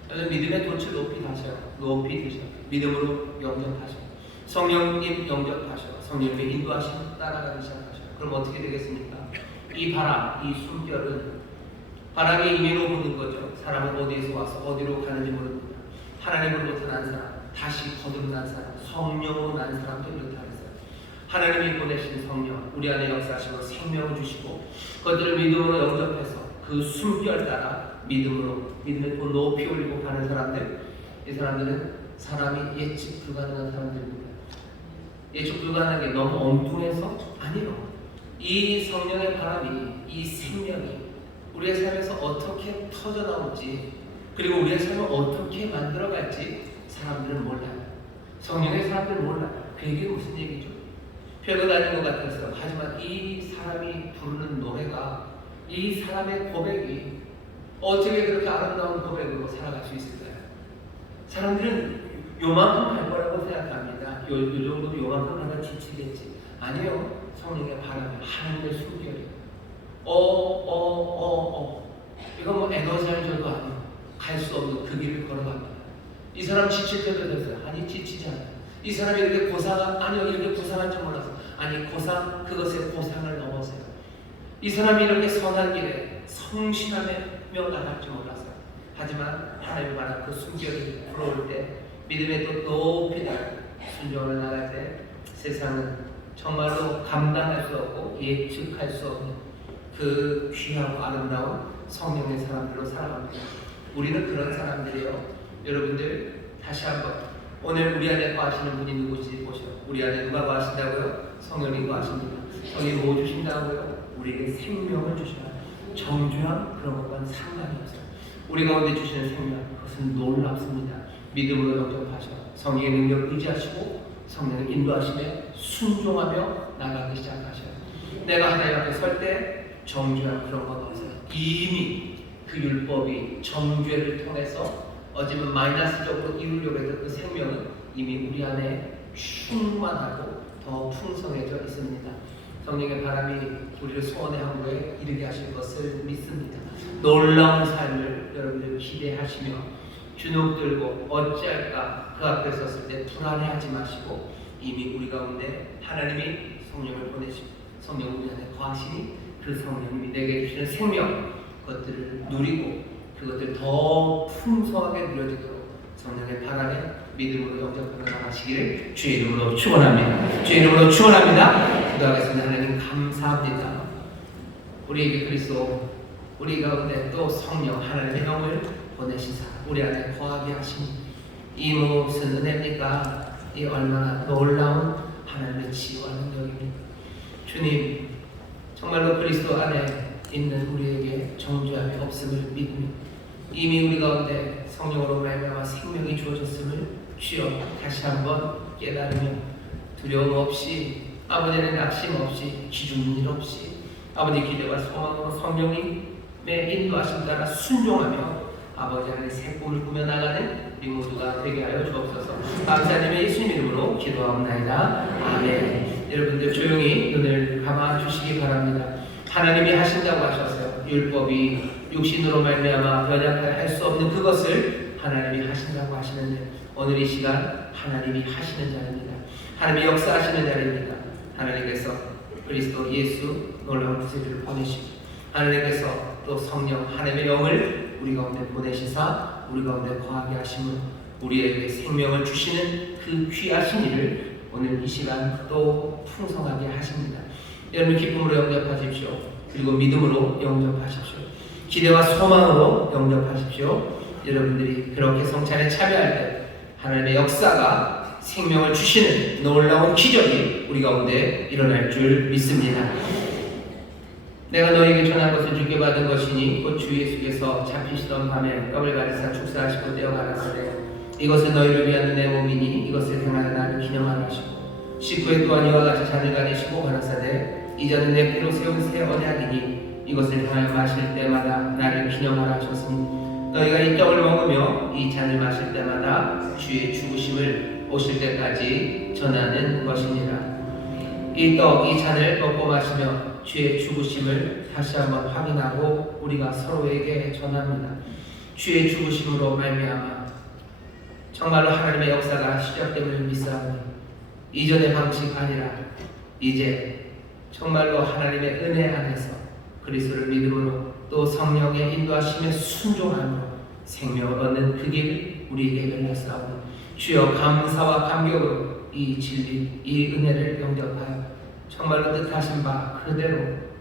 그래서 믿음의 돛을 높이 다셔요. 높이 드셔요. 믿음으로 영접하셔요. 성령님 영접하셔요. 성령님의 인도하심 따라가기 시작하셔요. 그럼 어떻게 되겠습니까? 이 바람, 이 숨결은 바람이 임의로 부는 거죠. 사람은 어디에서 와서 어디로 가는지 모릅니다. 하나님으로부터 난 사람, 다시 거듭난 사람, 성령으로 난 사람도 이렇다 했어요. 하나님이 보내신 성령, 우리 안에 역사하시고 생명을 주시고 그것들을 믿음으로 영접해서 그 숨결 따라 믿음의 또 높이 올리고 가는 사람들, 이 사람들은 사람이 예측 불가능한 사람들입니다. 예측 불가능한 게 너무 엉뚱해서? 아니요. 이 성령의 바람이 이 생명이 우리의 삶에서 어떻게 터져나올지, 그리고 우리의 삶을 어떻게 만들어갈지 사람들은 몰라요. 성령의 사람들은 몰라요. 그게 무슨 얘기죠? 별거 아닌 것 같아서. 하지만 이 사람이 부르는 노래가, 이 사람의 고백이 어떻게 그렇게 아름다운 고백으로 살아갈 수 있을까요? 사람들은 요만큼 갈 거라고 생각합니다. 요 정도도 요만큼 하면 지치겠지. 아니요. 성령의 바람이 하나님의 숨결이에요. 이건 뭐 에너지알저도 아니에요. 갈 수 없는 그 길을 걸어갑니다. 이 사람 지칠 때도 됐어요. 아니, 지치지 않아요. 이 사람이 이렇게 아니요, 이렇게 고상한 줄 몰라서. 아니, 그것의 고상을 넘어서요. 이 사람이 이렇게 선한 길에 성실하며 나갈 줄 몰라서. 하지만 하나님의 바람 그 숨결이 불어올 때, 믿음의 또 높이 날 순종을 나갈 때, 세상은 정말로 감당할 수 없고 예측할 수 없는 그 귀하고 아름다운 성령의 사람들로 살아갑니다. 우리는 그런 사람들이에요. 여러분들 다시 한번 오늘 우리 안에 거하시는 분이 누구지 보셔. 우리 안에 누가 거하신다고요? 성령이 거하십니다. 성령이 뭐 주신다고요? 우리에게 생명을 주셔요. 정죄함 그런 것과는 상관이 없어요. 우리 가운데 주시는 생명, 그것은 놀랍습니다. 믿음으로 영접하셔 성령의 능력 의지하시고 성령의 인도하심에 순종하며 나가기 시작하셔요. 내가 하나님 앞에 설 때 정죄함 그런 것 없어요. 이미 그 율법이 정죄를 통해서 어쩌면 마이너스적으로 이루려고 했던 그 생명은 이미 우리 안에 충만하고 더 풍성해져 있습니다. 성령의 바람이 우리를 소원의 항구에 이르게 하실 것을 믿습니다. 놀라운 삶을 여러분들 기대하시며 주눅들고 어찌할까 그 앞에 섰을 때 불안해하지 마시고, 이미 우리 가운데 하나님이 성령을 보내시고 성령 우리 안에 거하시니 그 성령님이 내게 주시는 생명, 그것들을 누리고 그것들 더 풍성하게 누려지도록 성령의 바람에 믿음으로 영접하며 나가시기를 주의 이름으로 축원합니다. 주의 이름으로 축원합니다. 기도하겠습니다. 하나님 감사합니다. 우리에게 그리스도, 우리 가운데 또 성령 하나님의 영을 보내시사 우리 안에 거하게 하시니 이 무슨 은혜입니까? 이 얼마나 놀라운 하나님의 지혜와 능력입니까? 주님, 정말로 그리스도 안에 있는 우리에게 정죄함이 없음을 믿으며 이미 우리 가운데 성령으로 말미암아 생명이 주어졌음을 주여 다시 한번 깨달으며 두려움 없이, 아버지의 낙심 없이, 기죽는 일 없이 아버지 기대와 소망으로 성령님의 인도하심 따라 순종하며 아버지 하나님의 새 꿈을 꾸며 나가는 우리 모두가 되게 하여 주옵소서. 감사님의 예수님 이름으로 기도합나이다. 아멘. 여러분들 조용히 눈을 감아 주시기 바랍니다. 하나님이 하신다고 하셨어요. 율법이 육신으로 말미암아 연약하여 할 수 없는 그것을 하나님이 하신다고 하시는데, 오늘 이 시간 하나님이 하시는 자리입니다. 하나님이 역사하시는 자리입니다. 하나님께서 그리스도 예수 놀라운 구세주를 보내시고 하나님께서 또 성령 하나님의 영을 우리 가운데 보내시사 우리 가운데 거하게 하심은 우리에게 생명을 주시는 그 귀하신 일을 오늘 이 시간 또 풍성하게 하십니다. 여러분 기쁨으로 영접하십시오. 그리고 믿음으로 영접하십시오. 기대와 소망으로 영접하십시오. 여러분들이 그렇게 성찬에 참여할 때 하나님의 역사가 생명을 주시는 놀라운 기적이 우리 가운데 일어날 줄 믿습니다. 내가 너에게 전한 것을 주께 받은 것이니 곧 주 예수께서 잡히시던 밤에 떡을 가지사 축사하시고 떼어 가라사대 이것은 너희를 위한 내 몸이니 이것을 행하여 나를 기념하라 하시고, 19회 또한 이와 같이 잔을 가지시고 가라사대 이전에 내 피로 세운 새 언약이니 이것을 행하여 마실 때마다 나를 기념하라 하셨으니 너희가 이 떡을 먹으며 이 잔을 마실 때마다 주의 죽으심을 오실 때까지 전하는 것이니라. 이 떡, 이 잔을 먹고 마시며 주의 죽으심을 다시 한번 확인하고 우리가 서로에게 전합니다. 주의 죽으심으로 말미암아 정말로 하나님의 역사가 시작됨을 믿사오니 이전의 방식 아니라 이제 정말로 하나님의 은혜 안에서 그리스도를 믿음으로 또 성령의 인도하심에 순종함으로 생명을 얻는 그 길 우리에게 열렸사오니 주여 감사와 감격으로 이 진리, 이 은혜를 영접하여 정말로 뜻하신 바 그대로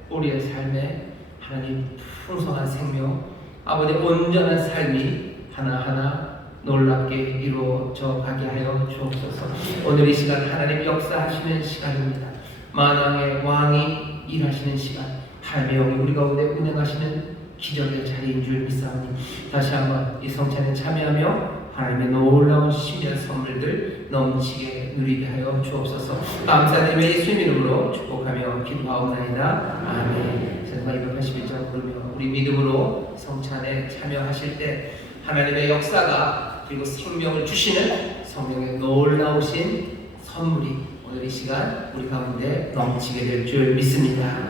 우리의 삶에 하나님 풍성한 생명, 아버지 온전한 삶이 하나하나 놀랍게 이루어져 가게 하여 주옵소서. 오늘 이 시간 하나님 역사하시는 시간입니다. 만왕의 왕이 일하시는 시간, 하나님의 영이 우리 가운데 운행하시는 기적의 자리인 줄 믿사오니 다시 한번 이 성찬에 참여하며 하나님의 놀라운 신비한 선물들 넘치게 누리게 하여 주옵소서. 감사드리며 예수 이름으로 축복하며 기도하옵나이다. 아멘. 제가 281장 부르며 우리 믿음으로 성찬에 참여하실 때 하나님의 역사가 그리고 생명을 주시는 성령의 놀라우신 선물이 오늘 이 시간 우리 가운데 넘치게 될 줄 믿습니다.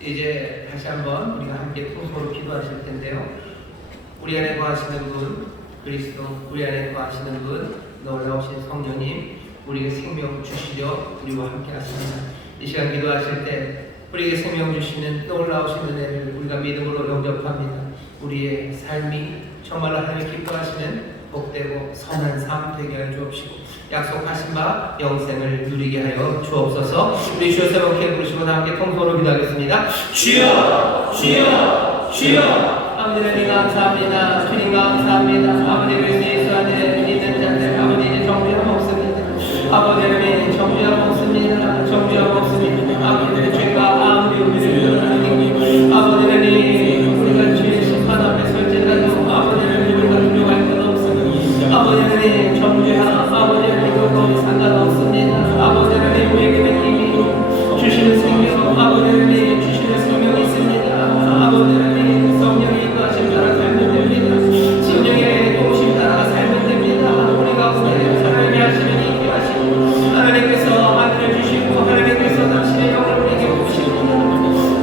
이제 다시 한번 우리가 함께 통성으로 기도하실 텐데요. 우리 안에 거하시는 분 그리스도, 우리 안에 거하시는 분 놀라우신 성령님, 우리에게 생명 주시려 우리와 함께 하십니다. 이 시간 기도하실 때 우리에게 생명 주시는 놀라우신 은혜를 우리가 믿음으로 영접합니다. 우리의 삶이 정말로 하나님 기뻐하시는 복되고 선한 삶 되게 하여 주옵시고 약속하신 바 영생을 누리게 하여 주옵소서. 우리 주여 세 번 부르시고 다 함께 통성으로 기도하겠습니다. 주여, 주여, 주여. 아버지 하나님 감사합니다. 주님 감사합니다. 아버지 그리스도 예수 안에 믿는 자들 아버지 이제 정죄하고 없습니다. 아버지 하나님 정죄하고 없습니다. 정죄하고 없습니다. 아버지 죄가 아무리 우리를 하나님 아버지 하나님 우리가 주의 심판 앞에 설지라도 아버지 하나님 우리가 두려워할 것 없습니다. 아버지 하나님 정죄하고 아버지 하나님 그것도 상관없습니다. 아버지 하나님 우리에게는 이미 주시는 생명 아버지 하나님 주시는 생명이 있습니다. 아버지 하나님 성령이 인도하심 따라 살면 됩니다. 성령의 도우심 따라 살면 됩니다. 우리 가운데 하나님이 하시는 일이 하시고 하나님께서 하늘을 주시고 하나님께서 당신의 영을 우리에게 부으십니다.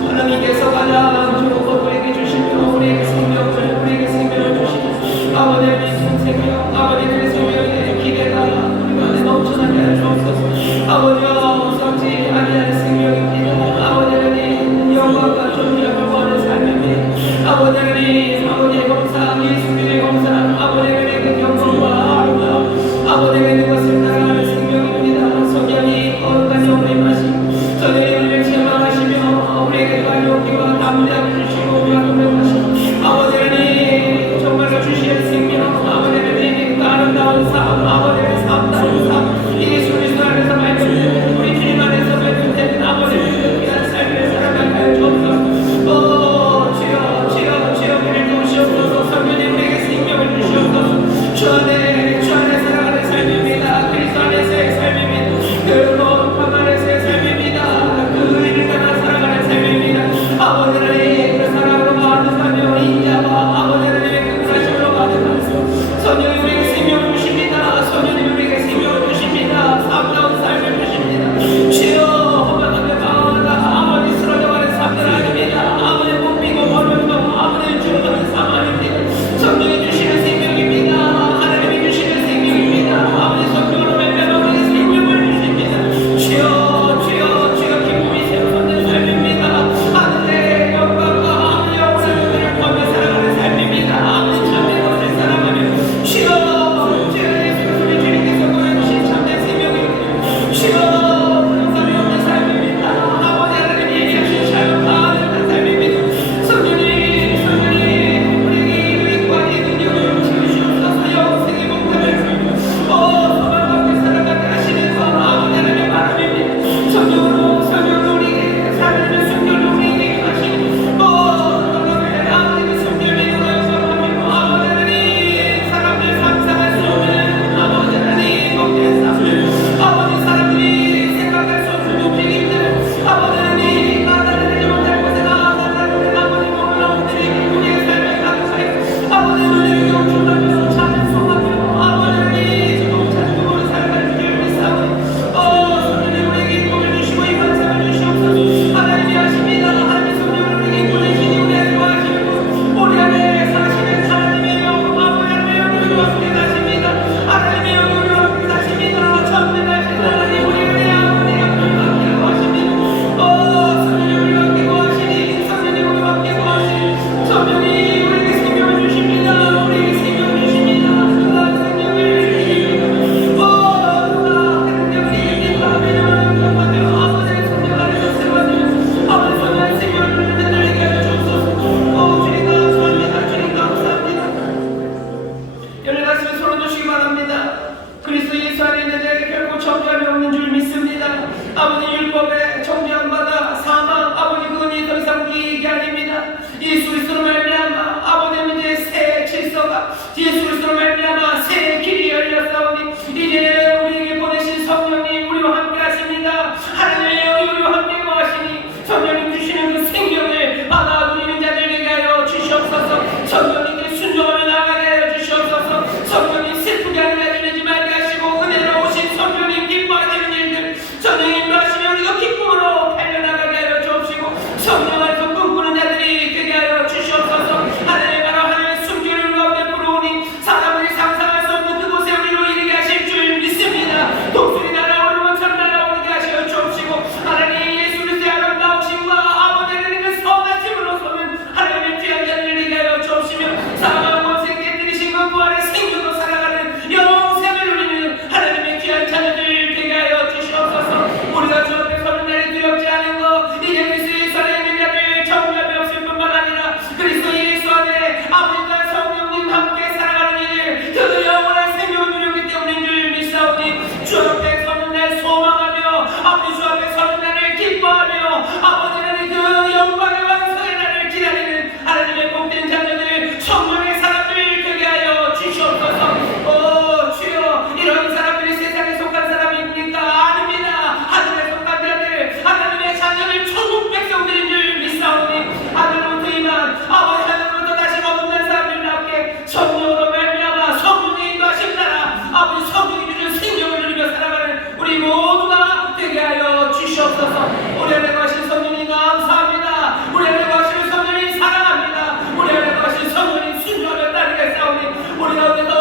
예수 그리스도로 말미암아 새 길이 열렸사오니 이제 우리에게 보내신 성령님 우리와 함께 하십니다. 하나님의 영이 우리와 함께 거하시니 성령님 주시는 그 생명을 받아 누리는 자들 되게 하여 주시옵소서. 성령님들이 순종하며 나아가게 하여 주시옵소서. 성령님 슬프게 하는 자들 되지 말게 하시고 은혜로 오신 성령님 기뻐하시는 일들 성령님 임하시며 우리가 기쁨으로 달려나가게 하여 주옵시고 성령 안에서 꿈꾸는 자들이 되게 하여 주시옵소서. 하나님 바로 하나님의 숨기를 가운데 부러우니 사람들이 상상할 수 없는 그곳에 우리로 이르게 하실 줄 믿습니다. 독수리 날아오르는 것처럼 날아오르게 하시어 주옵시고 하나님 예수 그리스도의 아름다우심과 아버지 하나님의 그 선하심으로서는 하나님의 귀한 자들을 되게 하여 주옵시며 사망 원세 깨뜨리신 그 부활의 생명으로 살아가는 영생을 누리는 하나님의 귀한 자녀들 되게 하여 주시옵소서. 우리가 주 앞에 서는 날이 두렵지 않은 것 이제 그리스도 예수 안에 있는 자들 정죄함이 없을 뿐만 아니라 그리스도 예수 안에 아버지와 성령님 함께 살아가는 일 그 영원한 생명을 누리기 때문인 줄 믿사오니 주 앞에 서는 날 소망하며 아버지 주 앞에 서는 날을 기뻐하며 아버지 하나님 그 영광의 완성의 날을 기다리는 하나님의 복된 자녀들 성령의 사람들 되게 하여 주시옵소서. 오 주여 이런 사람들이 세상에 속한 사람입니까? 아닙니다. 하늘에 속한 자들 하나님의 자녀들 천국 백성들인 줄 믿사오니 하늘로부터 임한 아버지 하늘로부터 다시 거듭난 사람들답게 성령으로 말미암아 성령의 인도하심 따라 아버지 성령이 주는 생명을 누리며 살아가는 우리 모두가 되게 하여 주시옵소서. 우리 안에 거하신 성령님 감사합니다. 우리 안에 거하신 성령님 사랑합니다. 우리 안에 거하신 성령님 순종하며 따르겠사오니 우리 가운데 더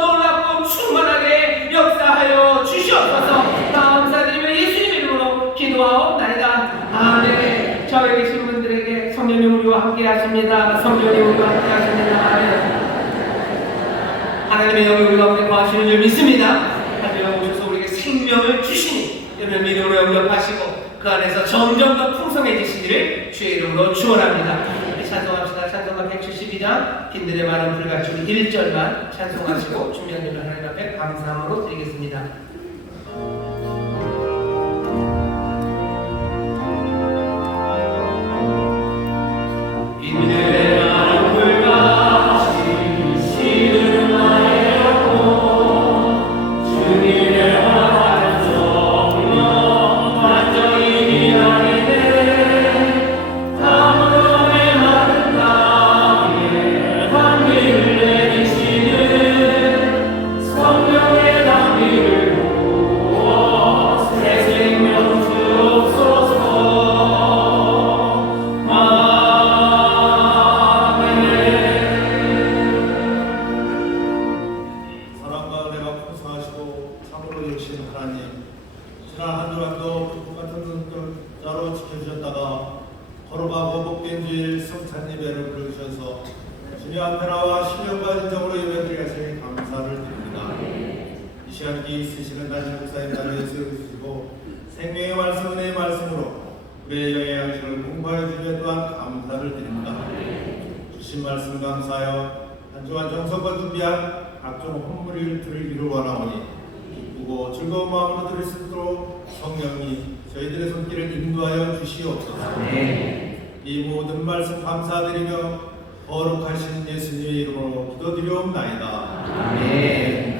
놀랍고 충만하게 역사하여 주시옵소서. 감사드리며 예수님의 이름으로 기도하옵나이다. 아멘. 저에 계신 분들에게 성령님 우리와 함께 하십니다. 성령님 우리와 함께 하십니다. 아멘. 하나님의 영이 우리 가운데 거하시는 줄 믿습니다. 하나님 오셔서 우리에게 생명을 주시니 여러분 믿음으로 영접하시고 그 안에서 점점 더 풍성해지시기를 주의 이름으로 축원합니다. 찬송합시다. 찬송가 172장 빈들의 많은 불같이 우리 1절만 찬송하시고 준비한 일을 하나님 앞에 감사함으로 드리겠습니다. 빈들의 많은 불같이 시들은 나의 영혼 주님의 화한 성령 완전히 미안이네 다문의 마른 땅에 단비를 내리시는 성령의 단비를 부어 새 생명 주옵소서. 사랑과 은혜가 풍성하시고 참으로 여기신 하나님, 지난 한 주간도 불꽃 같은 눈동자로 지켜주셨다가 거룩하고 복된 주일 성찬 예배를 부르셔서 주님 앞에 나와 신령과 인정으로 예배드리게 하시니 감사를 드립니다. 이 시간 기 있으시는 담임 목사님 자리에 세우시고 생명의 말씀 은혜의 말씀으로 우리의 영의 양식을 공부하여 주시면 또한 감사를 드립니다. 주신 말씀 감사하여 한 주간 정성과 준비한 각종 헌물들을 이루어나오니 기쁘고 즐거운 마음으로 드릴 수 있도록 성령님 저희들의 손길을 인도하여 주시옵소서. 이 모든 말씀 감사드리며 거룩하신 예수님의 이름으로 기도드리옵나이다. 아멘.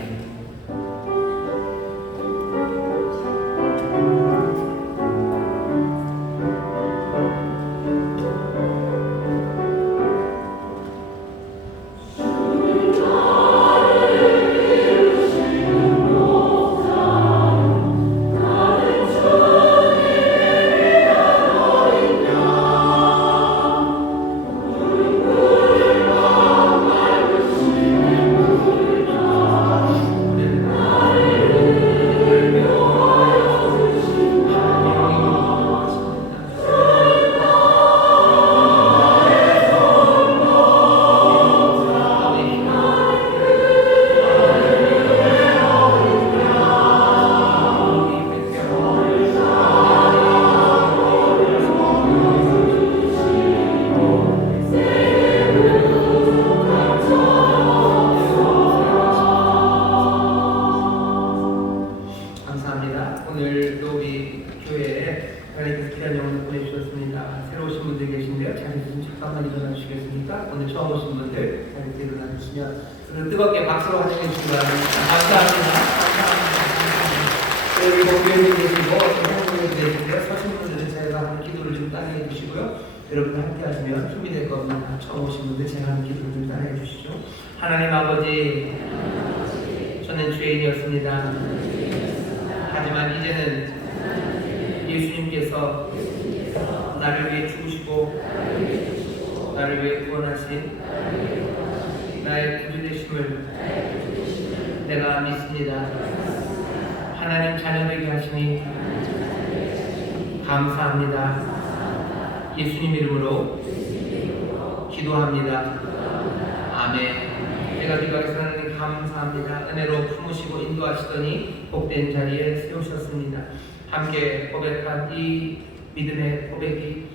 처음 오신 분들 자리에 일어나 주시면 뜨겁게 박수로 환영해 주시기 바랍니다. 감사합니다. 감사합니다. 여기 목교님 계시고 성도님 계시고요. 서신 분들은 저희가 하는 기도를 좀 따라해 주시고요. 여러분들 함께 하시면 힘이 될 겁니다. 처음 오신 분들 제가 하는 기도를 좀 따라해 주시죠. 하나님 아버지, 저는 죄인이었습니다. 하지만 이제는 예수님께서 나를 위해 죽으시고 나를 위해 구원하신 나의 구주 되심을 내가 믿습니다. 하나님 자녀 되게 하시니 감사합니다. 예수님 이름으로 기도합니다. 아멘. 제가 기도하겠습니다. 하나님 감사합니다. 은혜로 품으시고 인도하시더니 복된 자리에 세우셨습니다. 함께 고백한 이 믿음의 고백이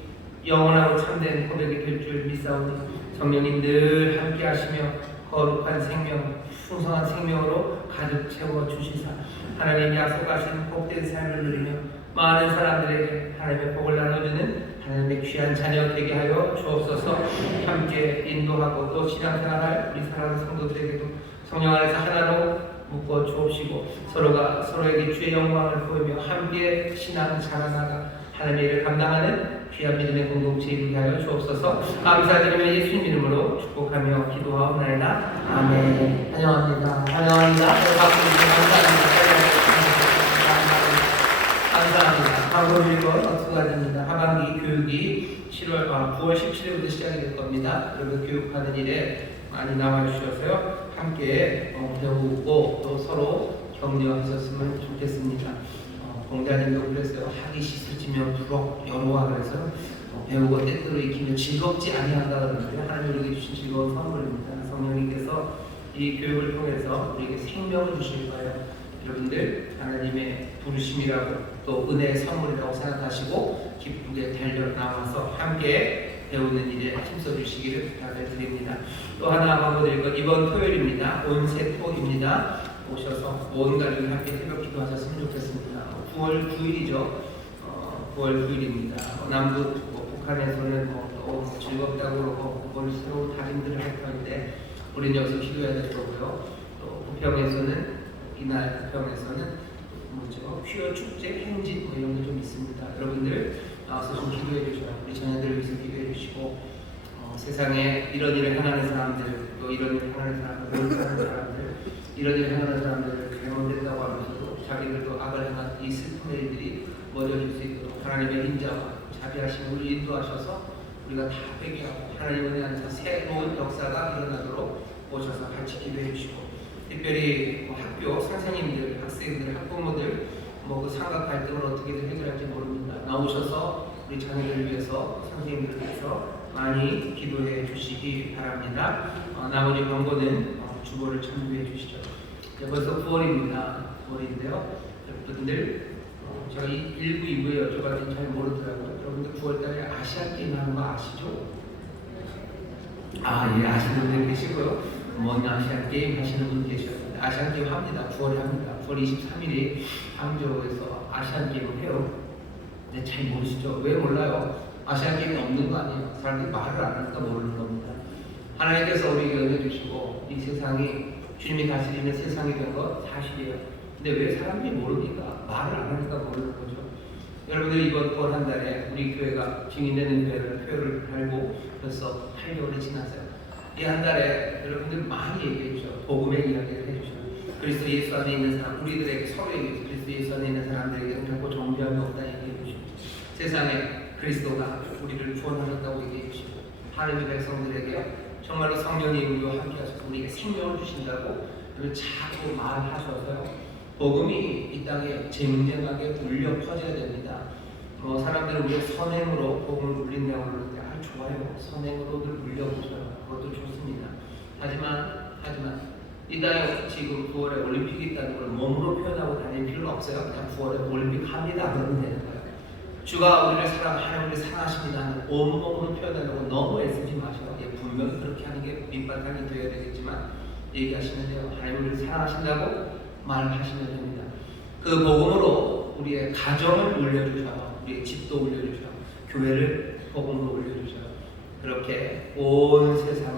영원하고 참된 고백이 될 줄 믿사오니 성령님 늘 함께 하시며 거룩한 생명, 풍성한 생명으로 가득 채워 주시사 하나님 약속하신 복된 삶을 누리며 많은 사람들에게 하나님의 복을 나눠주는 하나님의 귀한 자녀 되게 하여 주옵소서. 함께 인도하고 또 신앙생활할 우리 사랑하는 성도들에게도 성령 안에서 하나로 묶어 주옵시고 서로가 서로에게 주의 영광을 보이며 함께 신앙 자라나가 하나님의 일을 감당하는 귀한 믿음의 공동체 이루게 하여 주옵소서. 감사드리며 예수님 이름으로 축복하며 기도하옵나이다. 아멘. 환영합니다. 환영합니다. 박수 주시면 감사합니다. 광고 일권 두 가지입니다. 하반기 교육이 9월 17일부터 시작이 될 겁니다. 여러분 교육하는 일에 많이 나와주셔서요. 함께 배우고 또 서로 격려하셨으면 좋겠습니다. 공자님도 그랬어요. 하기 싫어지면 부록 여로와 그래서 배우고 때때로 익히면 즐겁지 아니한다 그러는데 하나님 우리에게 주신 즐거운 선물입니다. 성령님께서 이 교육을 통해서 우리에게 생명을 주실 거예요. 여러분들 하나님의 부르심이라고 또 은혜의 선물이라고 생각하시고 기쁘게 달려 나와서 함께 배우는 일에 힘써 주시기를 부탁을 드립니다. 또 하나 광고드릴 것 이번 토요일입니다. 온세토입니다. 오셔서 온 가족이 함께 새벽 기도하셨으면 좋겠습니다. 9월 9일이죠. 9월 9일입니다. 남북 북한에서는 또 즐겁다고 그러고 뭘 새로운 다짐들을 할 건데 우리는 여기서 기도해야 될 거고요. 또 부평에서는 이날 부평에서는 퀴어 축제 행진 이런 게 좀 있습니다. 여러분들 나와서 좀 기도해 주셔요. 우리 자녀들을 위해서 기도해 주시고 세상에 이런 일을 행하는 사람들 또 이런 일을 행하는 사람들 모욕하는 사람들 이런 일을 행하는 사람들을 잘못된다고 하면서도 자기들도 악을 행한 이 슬픈 일들이 멎어질 수 있도록 하나님의 인자와 자비하심을 우리 인도하셔서 우리가 다 회개하고 하나님 은혜 안에서 새로운 역사가 일어나도록 오셔서 같이 기도해 주시고 특별히 학교 선생님들, 학생들, 학부모들 그 상각 갈등을 어떻게든 해결할지 모릅니다. 나오셔서 우리 자녀들을 위해서 선생님들을 위해서 많이 기도해 주시기 바랍니다. 나머지 광고는 주보를 참고해 주시죠. 이제 벌써 9월입니다. 9월인데요. 여러분들 제가 1부, 2부에 여쭤봤더니 잘 모르더라고요. 여러분들 9월달에 아시안게임 하는 거 아시죠? 예, 아시는 분들 계시고요. 아시안게임 하시는 분 계셨는데 아시안게임 합니다. 9월에 합니다. 9월 23일이 항저우에서 아시안게임을 해요. 근데 잘 모르시죠? 왜 몰라요? 아시안게임이 없는 거 아니에요. 사람들이 말을 안 하니까 모르는 겁니다. 하나님께서 우리에게 은혜 주시고 이 세상이 주님이 다스리는 세상이 된 것 사실이에요. 근데 왜 사람들이 모르니까 말을 안 하니까 모르는 거죠. 여러분들 이번 9월 한 달에 우리 교회가 증인되는 표를 달고 벌써 8개월이 지났어요. 이 한 달에 여러분들 많이 얘기해주셔. 복음의 이야기를 해주셔. 그리스도 예수 안에 있는 사람, 우리들에게 서로에게 그리스도 예수 안에 있는 사람들에게 결코 정죄함이 없다 얘기해주시고 세상에 그리스도가 우리를 구원하셨다고 얘기해주시고 하나님의 백성들에게 정말로 성령이 우리와 함께 하셔서 우리에게 생명을 주신다고 자꾸 말하셔서요. 복음이 이 땅에 쟁쟁하게 울려 퍼져야 됩니다. 사람들은 우리의 선행으로 복음을 울린다고 그러는데 좋아요. 선행으로들 울려보셔요. 그것도 좋습니다. 하지만 이 땅에 지금 9월에 올림픽이 있다는 걸 몸으로 표현하고 다닐 필요는 없어요. 그냥 9월에 올림픽 합니다. 그러면 되는 거예요. 주가 우리를 하나님 우리를 사랑하십니다. 온몸으로 표현하려고 너무 애쓰지 마셔요. 분명히 그렇게 하는 게 밑바탕이 되어야 되겠지만 얘기하시면 돼요. 하나님 우리를 사랑하신다고 말하시면 됩니다. 그 복음으로 우리의 가정을 울려주셔요. 우리의 집도 울려주셔요. 교회를 복음으로 울려주셔요. 그렇게 온 세상에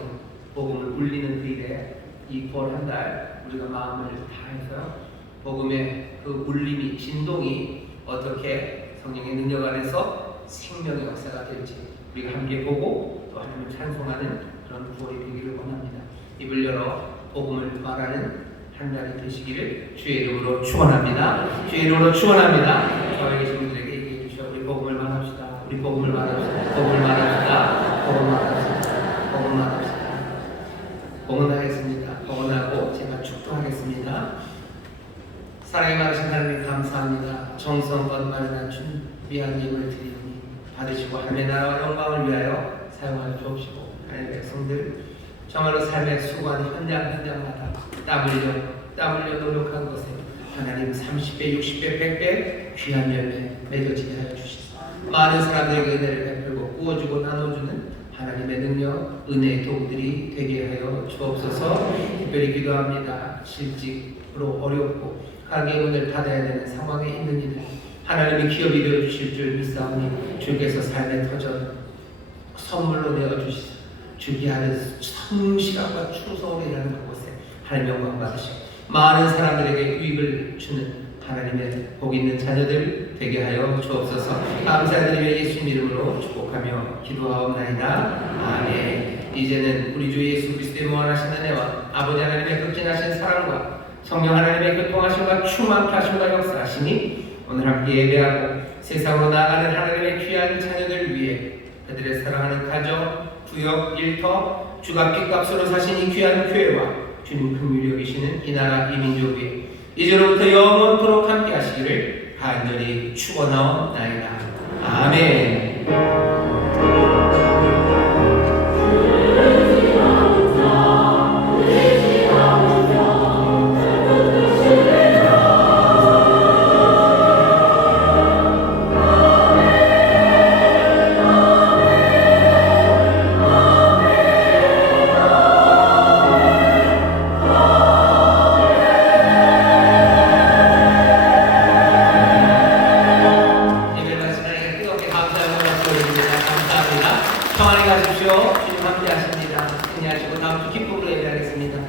울리는 그 일에 이 9월 한 달 우리가 마음을 다해서 복음의 그 울림이 진동이 어떻게 성령의 능력 안에서 생명의 역사가 될지 우리가 함께 보고 또 하나님을 찬송하는 그런 9월이 되기를 원합니다. 입을 열어 복음을 말하는 한 달이 되시기를 주의 이름으로 축원합니다. 주의 이름으로 축원합니다. 저희 계신 분들에게 얘기해 주시오. 우리 복음을 말합시다. 우리 복음을 말합시다. 복음을 말합시다. 복음을 말합시다. 복음을 말합시다. 봉헌하겠습니다. 봉헌하고 제가 축도하겠습니다. 사랑이 많으신 하나님 감사합니다. 정성껏 마련한 준비한 예물을 드리니 받으시고 하나님의 나라와 영광을 위하여 사용하여 주옵시고 하나님의 백성들 정말로 삶의 수고한 현장마다 땀 흘려 노력한 것에 하나님 30배, 60배, 100배 귀한 열매 맺어지게 하여 주시소. 많은 사람들에게 은혜를 베풀고 구워주고 나눠주는 하나님의 능력, 은혜의 도구들이 되게 하여 주옵소서. 특별히 기도합니다. 실직으로 어렵고 가게의 문을 닫아야 되는 상황에 있는 이들 하나님이 기업이 되어주실 줄 믿사오니 주께서 삶의 터전 선물로 내어주시소. 주기 하는 성실함과 충성으로 일하는 그곳에 하나님 영광 받으시고 많은 사람들에게 유익을 주는 하나님의 복 있는 자녀들 되게 하여 주옵소서. 감사드리며 예수님 이름으로 축복하며 기도하옵나이다. 아멘. 이제는 우리 주 예수 그리스도의 무한하신 은혜와 아버지 하나님의 극진하신 사랑과 성령 하나님의 교통하심과 충만케 하심과 역사하시니 오늘 함께 예배하고 세상으로 나아가는 하나님의 귀한 자녀들 위해 그들의 사랑하는 가정, 구역, 일터, 주가 핏값으로 사신 이 귀한 교회와 주님 긍휼히 여기시는 이 나라 이 민족 위에 이제로부터 영원토록 함께 하시기를 간절히 축원하옵나이다. 아멘. 평안히 가십시오. 주님 함께 하십니다. 승리하시고 다음 주 기쁨으로 예배하겠습니다.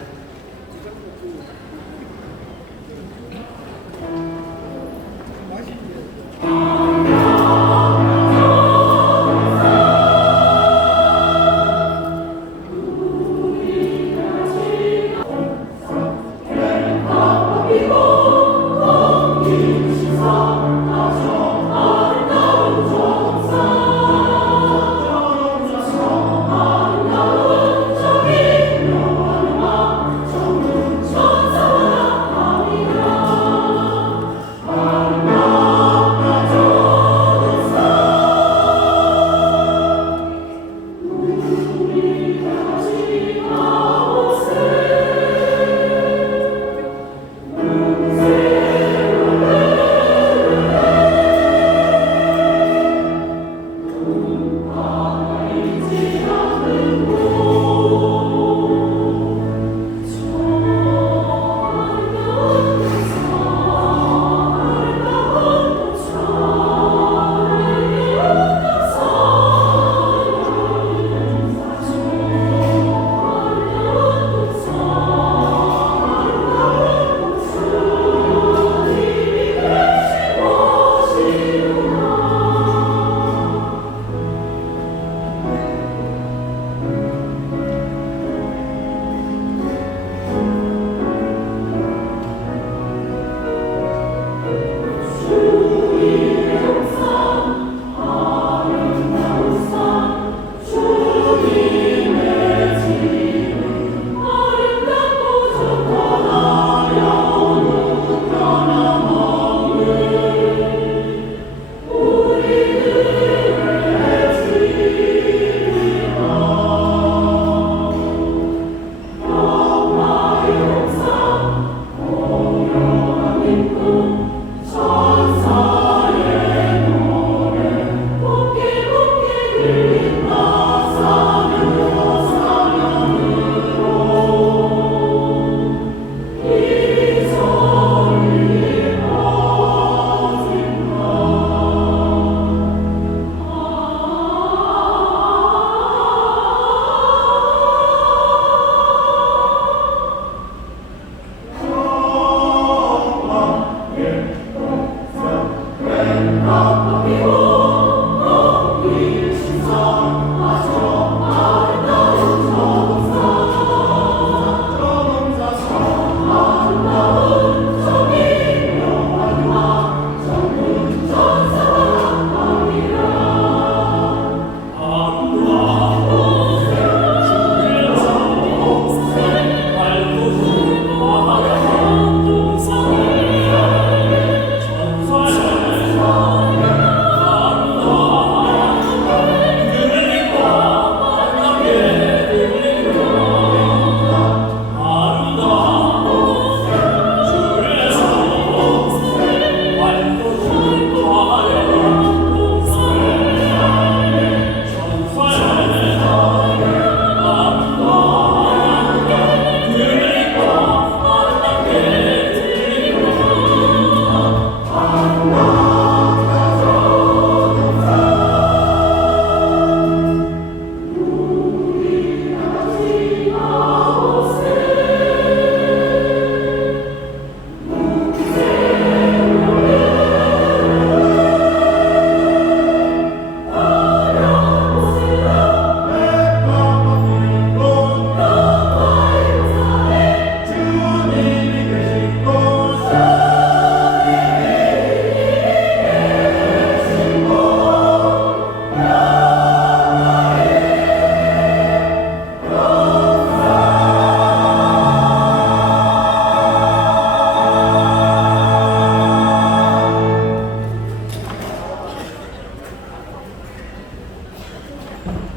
네.